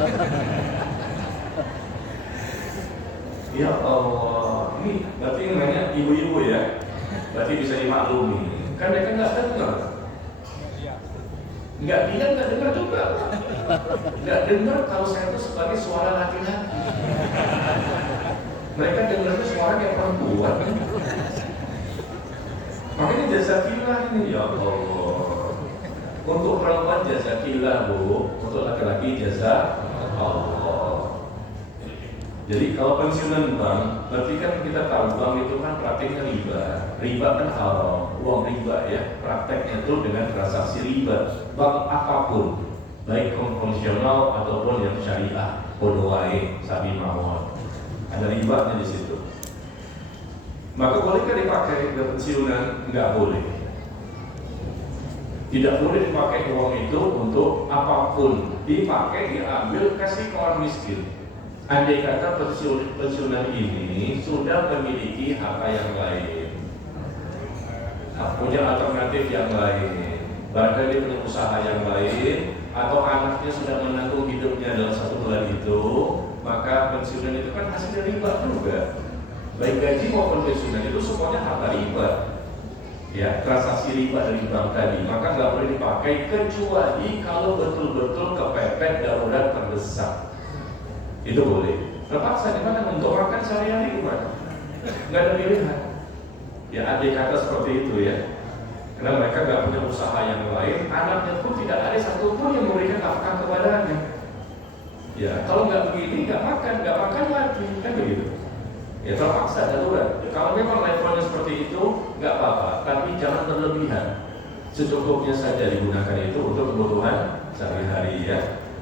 Ya Allah, ini berarti namanya ibu-ibu ya. Berarti bisa dimaklumi. Kan mereka nggak dengar. Nggak dengar juga. Nggak dengar kalau saya itu sebagai suara laki-laki. Mereka dengarnya suara yang perempuan. Makanya jazakillah ini ya Allah. Untuk perempuan jazakillah Bu, untuk laki-laki jazak Allah. Jadi kalau pensiunan bank, berarti kan kita tahu bank itu kan praktiknya riba. Riba kan haram, uang riba ya. Prakteknya itu dengan transaksi riba. Bank apapun, baik konvensional ataupun yang syariah, kodowai, sabi mawon. Ada ribanya di situ. Maka bolehkah dipakai ke pensiunan? Enggak boleh. Tidak boleh dipakai uang itu untuk apapun. Dipakai, diambil, kasih ke orang miskin. Andai kata pensiunan ini sudah memiliki harta yang lain, punya alternatif yang lain, barangkali dia punya usaha yang lain, atau anaknya sudah menanggung hidupnya dalam 1 bulan itu, maka pensiunan itu kan hasilnya riba juga. Baik gaji maupun pensiunan itu semuanya harta riba. Ya, transaksi riba dari bank tadi, maka nggak boleh dipakai kecuali kalau betul-betul kepepet darurat terdesak. Itu boleh. Terpaksa di mana untuk makan sehari-hari gimana? Nggak ada pilihan. Ya, andai kata seperti itu ya. Karena mereka nggak punya usaha yang lain, anaknya pun tidak ada satupun yang memberikan nafkah kepadanya. Ya, kalau nggak begini, nggak makan lagi, kan begitu. Ya, terpaksa darurat. Kalau memang levelnya seperti itu, nggak apa-apa, tapi jangan berlebihan. Secukupnya saja digunakan itu untuk kebutuhan sehari-hari ya.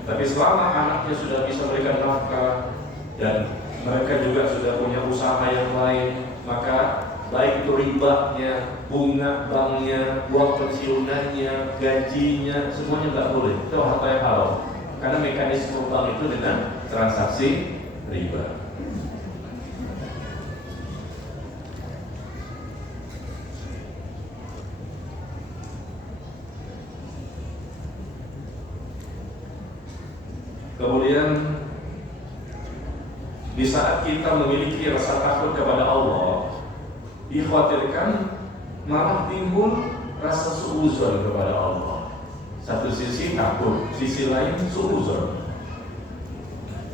Tapi selama anaknya sudah bisa memberikan nafkah dan mereka juga sudah punya usaha yang lain, maka baik itu ribanya, bunga banknya, uang pensiunannya, gajinya, semuanya nggak boleh. Itu harta yang haram. Karena mekanisme bank itu dengan transaksi riba. Kemudian di saat kita memiliki rasa takut kepada Allah, dikhawatirkan malah timbul rasa suuzon kepada Allah. Satu sisi takut, sisi lain suuzon.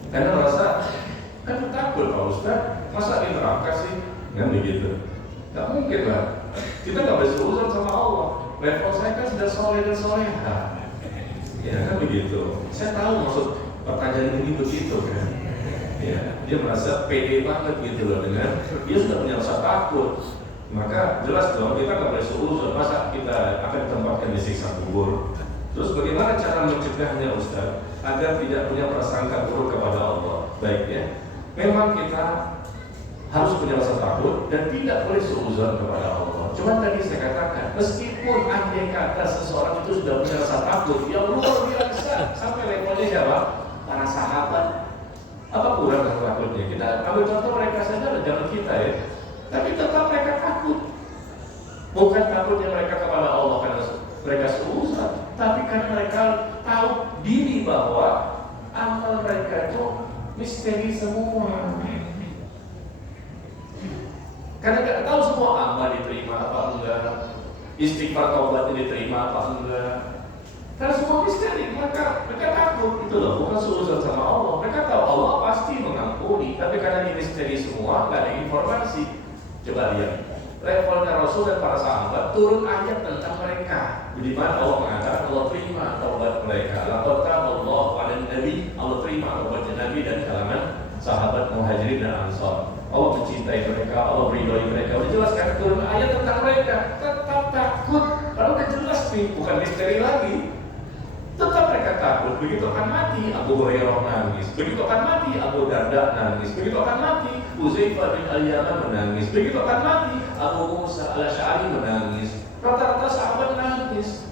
Karena rasa kan takut Pak Ustaz, masa di neraka sih? Kan begitu. Gak mungkin lah. Kita gak boleh suuzon sama Allah. Level saya kan sudah soleh dan soleha. Ya kan begitu. Saya tahu maksud pertanyaan ini begitu kan. Ya, dia merasa pede banget gitu loh dengan dia sudah punya rasa takut. Maka jelas dong kita nggak boleh suuzon. Masa kita akan ditempatkan di siksa kubur? Terus bagaimana cara mencegahnya Ustaz agar tidak punya prasangka buruk kepada Allah? Baik ya. Memang kita harus punya rasa takut dan tidak boleh suuzon kepada Allah. Cuma tadi saya katakan, meskipun andai kata seseorang itu sudah punya rasa takut yang luar biasa sampai levelnya siapa? Para sahabat. Apa kurang rasa takutnya? Kita ambil contoh mereka saja, jangan kita ya. Tapi tetap mereka takut. Bukan takutnya mereka kepada Allah karena mereka suuzon, tapi karena mereka tahu diri bahwa amal mereka itu misteri semua. Karena nggak tahu semua amal diterima apa enggak, istighfar taubat diterima apa enggak. Karena semua misteri, maka mereka takut itu loh, bukan suuzon sama Allah. Mereka tahu Allah pasti mengampuni, tapi karena ini misteri semua, nggak ada informasi. Coba lihat levelnya Rasul dan para sahabat, turun ayat tentang mereka. Di mana Allah mengatakan Allah terima taubat mereka. Laqad taballahu 'alan nabi, Allah terima taubatnya Nabi dan kalangan sahabat Muhajirin dan Ansar. Allah mencintai mereka, Allah meridhai mereka. Dijelaskan turun ayat tentang mereka. resmi, bukan misteri lagi. Tetap mereka takut. Begitu akan mati, Abu Hurairah nangis. Begitu akan mati, Abu Darda nangis. Begitu akan mati, Uzaifah bin Al-Yaman menangis. Begitu akan mati, Abu Musa Al-Asy'ari menangis. Rata-rata sahabat nangis.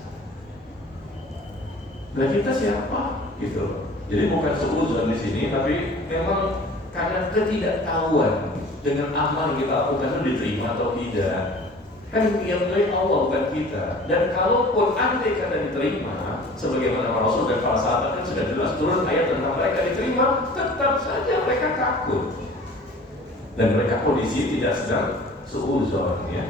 Dan kita siapa? Gitu. Jadi bukan seuzon di sini, tapi memang karena ketidaktahuan dengan amal yang kita lakukan itu diterima atau tidak. Kan yang menilai Allah bukan kita. Dan kalaupun andai kata diterima, sebagaimana Rasul dan para sahabat kan sudah jelas turun ayat tentang mereka diterima, tetap saja mereka takut. Dan mereka kondisi tidak sedang seuzon, ya.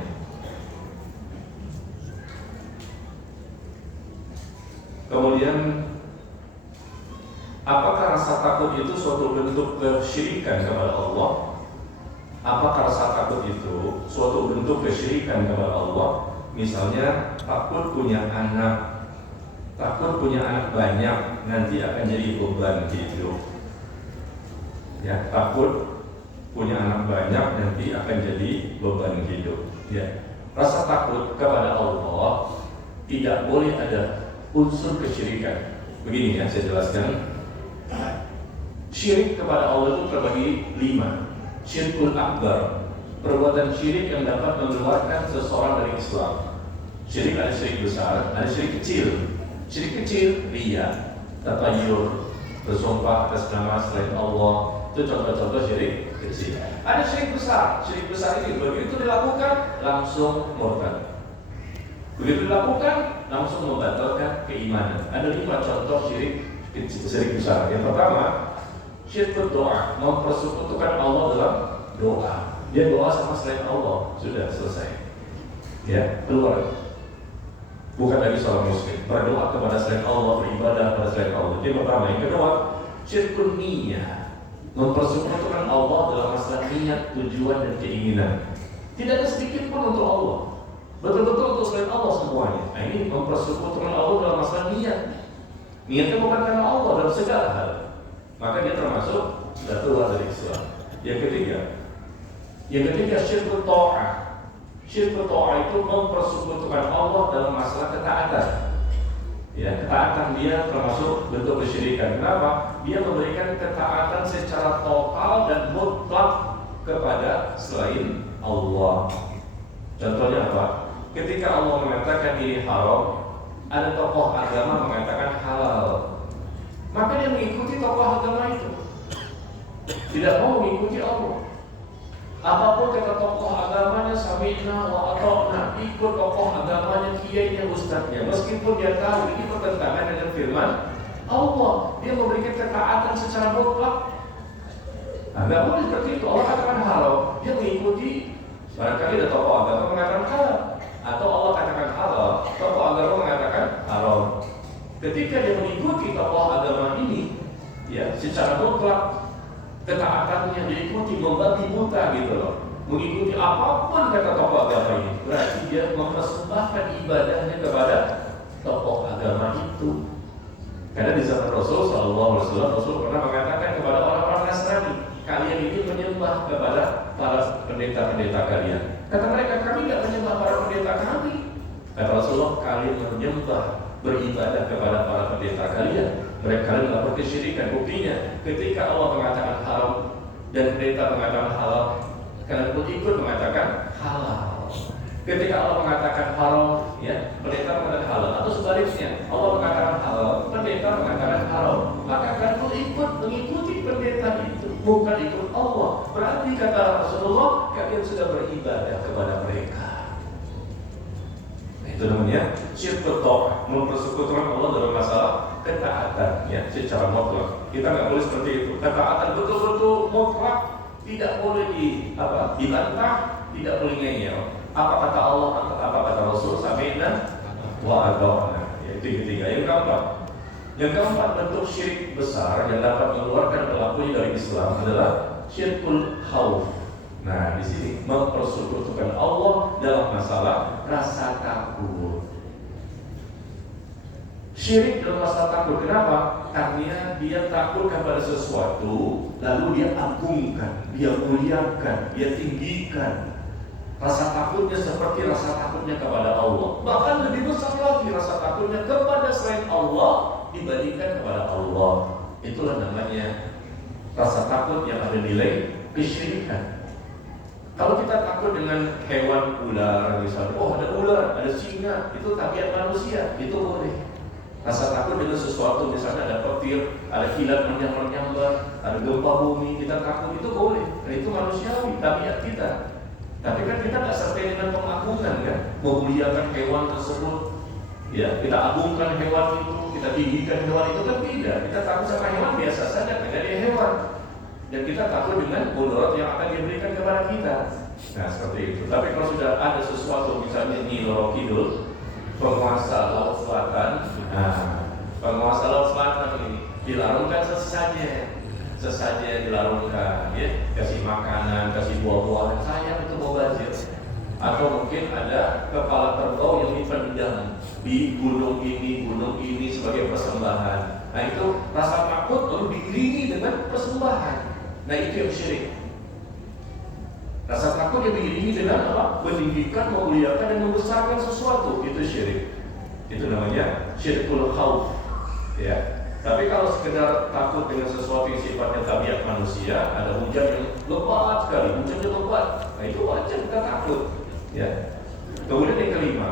Kemudian, apakah rasa takut itu suatu bentuk kesyirikan kepada Allah? Apakah rasa takut itu suatu bentuk kesyirikan kepada Allah? Misalnya takut punya anak banyak nanti akan jadi beban hidup. Ya, takut punya anak banyak nanti akan jadi beban hidup. Ya, rasa takut kepada Allah tidak boleh ada unsur kesyirikan. Begini ya, saya jelaskan. Syirik kepada Allah itu terbagi 5. Syirkul akbar, perbuatan syirik yang dapat mengeluarkan seseorang dari Islam. Syirik ada syirik besar, ada syirik kecil. Syirik kecil, riya, tatayur, bersumpah atas nama selain Allah. Itu contoh-contoh syirik kecil. Ada syirik besar. Syirik besar ini begitu dilakukan langsung murtad. Begitu dilakukan langsung membatalkan keimanan. Ada 5 contoh syirik besar. Yang pertama, syirik berdoa, mempersekutukan Allah dalam doa. Dia doa sama selain Allah, sudah selesai. Ya, keluar. Bukan lagi seorang muslim, berdoa kepada selain Allah, beribadah kepada selain Allah. Itu yang pertama. Yang kedua, syirkun niyah, mempersekutukan Allah dalam masalah niat, tujuan dan keinginan. Tidak ada sedikit pun untuk Allah, betul-betul untuk selain Allah semuanya. Nah, ini mempersekutukan Allah dalam masalah niat. Niatnya bukan karena Allah dalam segala hal. Maka dia termasuk sudah keluar dari Islam. Yang ketiga syirkut ta'ah. Syirkut ta'ah itu mempersekutukan Allah dalam masalah ketaatan. Ya, ketaatan dia termasuk bentuk kesyirikan. Kenapa? Dia memberikan ketaatan secara total dan mutlak kepada selain Allah. Contohnya apa? Ketika Allah mengatakan ini haram, ada tokoh agama mengatakan halal, maka dia mengikuti tokoh agama itu, tidak mau mengikuti Allah. Apapun kata tokoh agamanya, sami'na wa ata'na, ikut tokoh agamanya, kiainya, ustadznya, meskipun dia tahu ini bertentangan dengan firman Allah. Dia memberikan ketaatan secara mutlak. Tidak boleh seperti itu. Allah katakan halal, dia mengikuti. Barangkali ada tokoh agama mengatakan halal, atau Allah katakan halal, tokoh agama mengatakan haram. Ketika dia mengikuti tokoh agama ini, ya, secara mutlak ketaatannya diikuti, membabi buta gitu loh, mengikuti apapun kata tokoh agama ini, berarti dia mempersembahkan ibadahnya kepada tokoh agama itu. Karena di zaman Rasul SAW, Rasul pernah mengatakan kepada orang-orang Nasrani, kalian ini menyembah kepada para pendeta-pendeta kalian. Kata mereka, kami tidak menyembah para pendeta kami. Kata Rasulullah, kalian menyembah, beribadah kepada para pendeta kalian. Mereka kalian melakukan kesyirikan. Buktinya, ketika Allah mengatakan haram dan pendeta mengatakan halal, kalian pun ikut mengatakan halal. Ketika Allah mengatakan haram, ya, pendeta mengatakan halal, atau sebaliknya, Allah mengatakan halal, pendeta mengatakan haram, maka kalian pun ikut mengikuti pendeta itu, bukan ikut Allah. Berarti kata Rasulullah, kalian sudah beribadah kepada mereka. Itu namanya syirkut ta'ah, mempersekutukan Allah dalam masalah ketaatan, ya, secara mutlak. Kita nggak boleh seperti itu. Ketaatan betul-betul mutlak, tidak boleh dibantah, tidak boleh ngeyel. Apa kata Allah, apa kata Rasul, sami'na wa ata'na. Ya, itu yang ketiga. Yang keempat bentuk syirik besar yang dapat mengeluarkan pelakunya dari Islam adalah syirkul khauf. Nah, di sini mempersekutukan Allah dalam masalah rasa takut. Syirik dalam masalah takut, kenapa? Karena dia takut kepada sesuatu, lalu dia agungkan, dia muliakan, dia tinggikan. Rasa takutnya seperti rasa takutnya kepada Allah. Bahkan lebih besar lagi rasa takutnya kepada selain Allah dibandingkan kepada Allah. Itulah namanya rasa takut yang ada nilai kesyirikan. Kalau kita takut dengan hewan ular misalnya, oh ada ular, ada singa, itu tabiat manusia, itu boleh. Rasa takut dengan sesuatu, misalnya ada petir, ada kilat menyambar, ada gempa bumi, kita takut, itu boleh. Nah, itu manusiawi, tabiat kita. Tapi kan kita tidak sertai dengan pengagungan kan, memuliakan hewan tersebut. Ya, kita agungkan hewan itu, kita tinggikan hewan itu kan tidak. Kita takut sama hewan biasa saja karena dia hewan. Dan kita takut dengan mudarat yang akan diberikan kepada kita. Nah seperti itu. Tapi kalau sudah ada sesuatu misalnya Nyi Roro Kidul, penguasa Laut Selatan, penguasa Laut Selatan ini dilarungkan sesajen dilarungkan, ya, kasih makanan, kasih buah-buahan, sayang itu mau banjir. Atau mungkin ada kepala kerbau yang dipendam di gunung ini sebagai persembahan. Nah itu rasa takut lalu diiringi dengan persembahan. Nah itu yang syirik. Rasa takut yang diiringi dengan apa? Meninggikan, memuliakan dan membesarkan sesuatu, itu syirik. Itu namanya syirkul khauf. Ya. Tapi kalau sekedar takut dengan sesuatu yang sifatnya tabiat manusia, ada hujan yang lebat sekali, hujannya lebat, nah itu wajar kita takut. Ya. Kemudian yang kelima,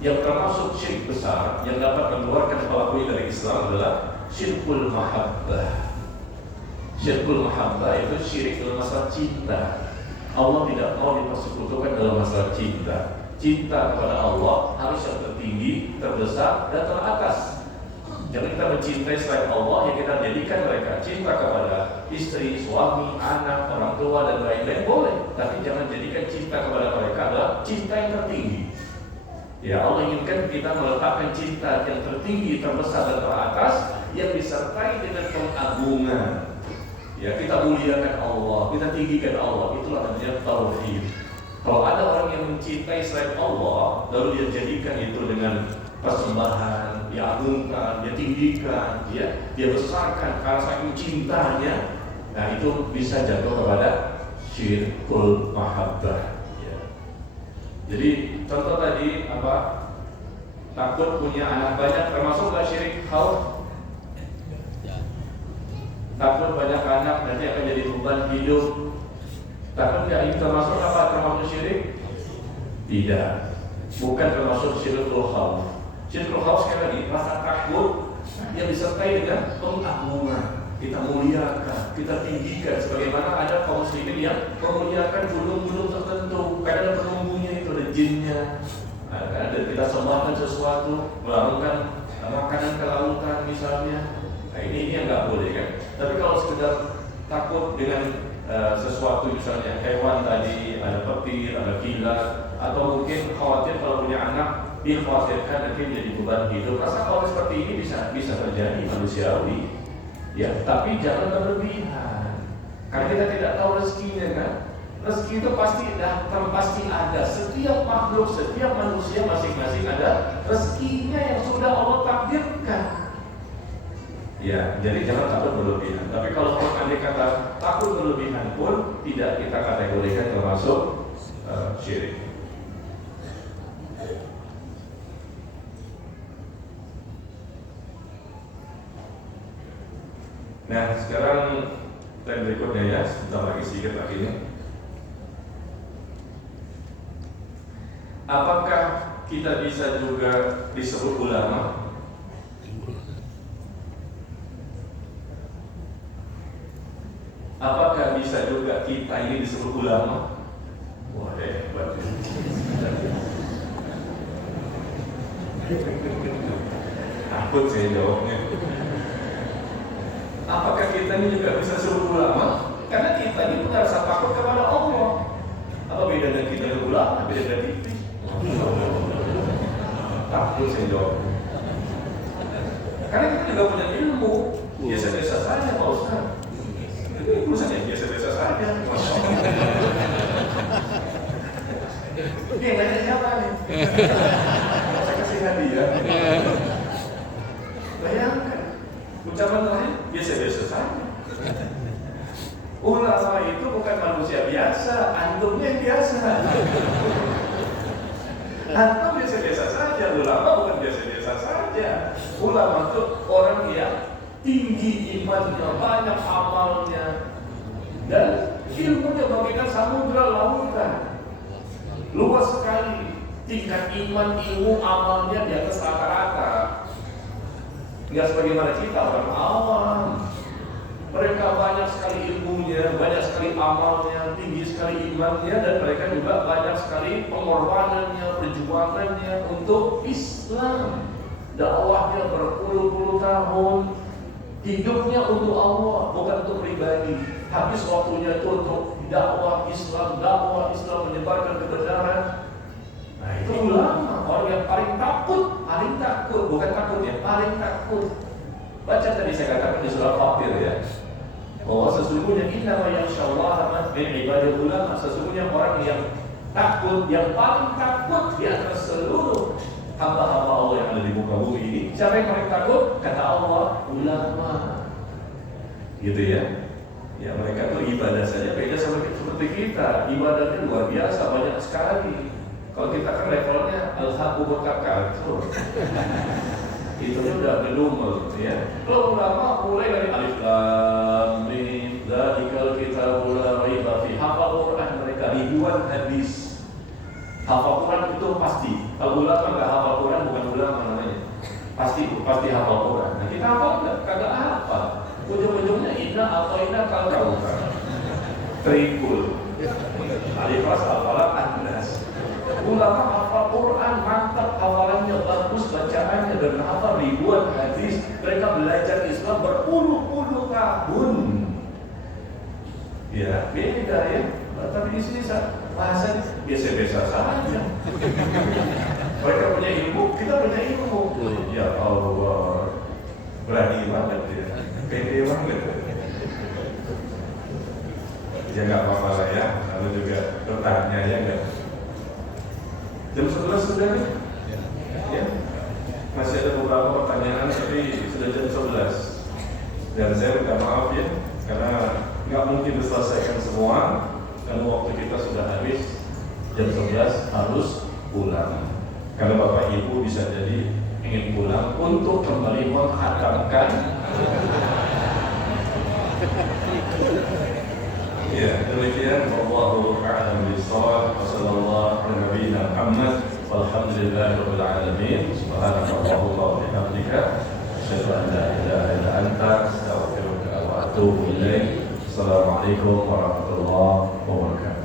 yang termasuk syirik besar yang dapat mengeluarkan pelakunya dari Islam adalah syirkul mahabbah. Syirkul mahabbah itu syirik dalam masalah cinta. Allah tidak mau dipersekutukan dalam masalah cinta. Cinta kepada Allah harus yang tertinggi, terbesar, dan teratas. Jangan kita mencintai selain Allah yang kita jadikan mereka cinta kepada istri, suami, anak, orang tua dan lain-lain boleh, tapi jangan jadikan cinta kepada mereka adalah cinta yang tertinggi. Ya Allah inginkan kita meletakkan cinta yang tertinggi, terbesar dan teratas yang disertai dengan pengagungan. Ya kita muliakan Allah, kita tinggikan Allah, itulah namanya tauhid. Kalau ada orang yang mencintai selain Allah, lalu dia jadikan itu dengan persembahan, dia agungkan, dia tinggikan, dia besarkan karena saking cintanya, nah itu bisa jatuh kepada syirkul mahabbah. Ya. Jadi contoh tadi apa? Takut punya anak banyak termasuk nggak syirik khauf? Takut banyak anak nanti akan jadi beban hidup. Takut nggak ini termasuk apa? Termasuk syirik? Tidak, bukan termasuk syirkul khauf. Syirkul khauf sekali lagi, rasa takut yang disertai dengan pengagungan. Kita muliakan, kita tinggikan. Sebagaimana ada kaum muslimin yang memuliakan gunung-gunung tertentu. Kadang ada penunggunya itu, ada jinnya. Ada kita sembahkan sesuatu, melarungkan makanan ke lautan misalnya. Nah ini yang nggak boleh kan. Tapi kalau sekedar takut dengan sesuatu misalnya hewan tadi, ada petir, ada kilat, atau mungkin khawatir kalau punya anak dikhawatirkan nanti menjadi beban hidup. Rasa khawatir seperti ini bisa terjadi manusiawi, ya. Tapi jangan berlebihan, karena kita tidak tahu rezekinya kan. Rezeki itu pasti datang, pasti ada. Setiap makhluk, setiap manusia masing-masing ada rezekinya yang sudah Allah takdirkan. Ya, jadi jangan takut berlebihan. Tapi kalau andai kata takut berlebihan pun tidak kita kategorikan termasuk syirik. Nah, sekarang slide berikutnya ya, sebentar lagi sedikit lagi nih. Apakah kita bisa juga disebut ulama? Apakah bisa juga kita ini disebut ulama? Wah, hebat. Takut saya jawabnya. Apakah kita ini juga bisa disebut ulama? Karena kita ini punya rasa takut kepada Allah. Apa beda dengan kita dengan ulama? Beda dengan tipis. Takut saya jawab. Karena kita juga punya ilmu. Biasa-biasa saja Pak Ustaz. Ini urusannya biasa-biasa saja. Ini yang nanya siapa nih? Saya kasih hadiah. Bayangkan, ucapan terakhir biasa-biasa saja. Ulama itu bukan manusia biasa, antumnya yang biasa. Atau biasa-biasa saja. Ulama bukan biasa-biasa saja. Ulama itu orang yang tinggi imannya, banyak amalnya, dan ilmunya bagaikan samudra lautan, luas sekali. Tingkat iman, ilmu, amalnya di atas rata-rata. Nggak sebagaimana kita orang awam. Mereka banyak sekali ilmunya, banyak sekali amalnya, tinggi sekali imannya, dan mereka juga banyak sekali pengorbanannya, perjuangannya untuk Islam. Dakwahnya berpuluh-puluh tahun, hidupnya untuk Allah, bukan untuk pribadi. Habis waktunya itu untuk dakwah Islam menyebarkan kebenaran. Nah itu ulama, orang yang paling takut, bukan takut ya, paling takut. Baca tadi saya katakan di surah Fatir ya, bahwa sesungguhnya inna wa yakhshallaha min ibadil ulama, sesungguhnya orang yang takut, yang paling takut di antara seluruh hamba-hamba Allah yang ada di muka bumi ini. Siapa yang paling takut? Kata Allah, ulama. Gitu ya. Ya mereka tuh ibadah saja beda seperti kita. Ibadahnya luar biasa, banyak sekali. Kalau kita kan levelnya al-haqqu takatsur. Itu udah gedumel ya. Kalau ulama mulai dari alif lam mim dzalikal kitabul la raiba fi, hafal Quran mereka ribuan hadis. Hafal Quran itu pasti. Kalau ulama enggak hafal Quran bukan ulama namanya. Pasti hafal Quran. Nah, kita hafal enggak? Kagak hafal. Ujung-ujungnya inna ataina kal kautsar. Trikul. Alif ras hafalan An-Nas. Ulama hafal Quran mantap, hafalannya bagus, bacaannya, dan hafal ribuan hadis. Mereka belajar Islam berpuluh-puluh tahun. Ya, beda ya. Tapi di sini bahasa biasa-biasa saja. Mereka punya ilmu, kita punya ilmu. Ya Allah, berani banget ya, pede banget. Ya nggak apa-apa lah ya, lalu juga bertanya ya nggak. Jam 11 sudah nih? Ya. Masih ada beberapa pertanyaan tapi sudah jam 11. Dan saya minta maaf ya, karena nggak mungkin diselesaikan semua. Karena waktu kita sudah habis, jam 11 harus pulang. Karena Bapak Ibu bisa jadi ingin pulang untuk kembali menghatamkan. Ya, demikian. Wallahu a'lam bishawab. Wassallallahu ala nabiyyina Muhammad. Walhamdulillahirabbil alamin. Subhanakallahumma wa bihamdika asyhadu an la ilaha illa anta astaghfiruka wa atubu ilaik. Assalamualaikum warahmatullahi wabarakatuh.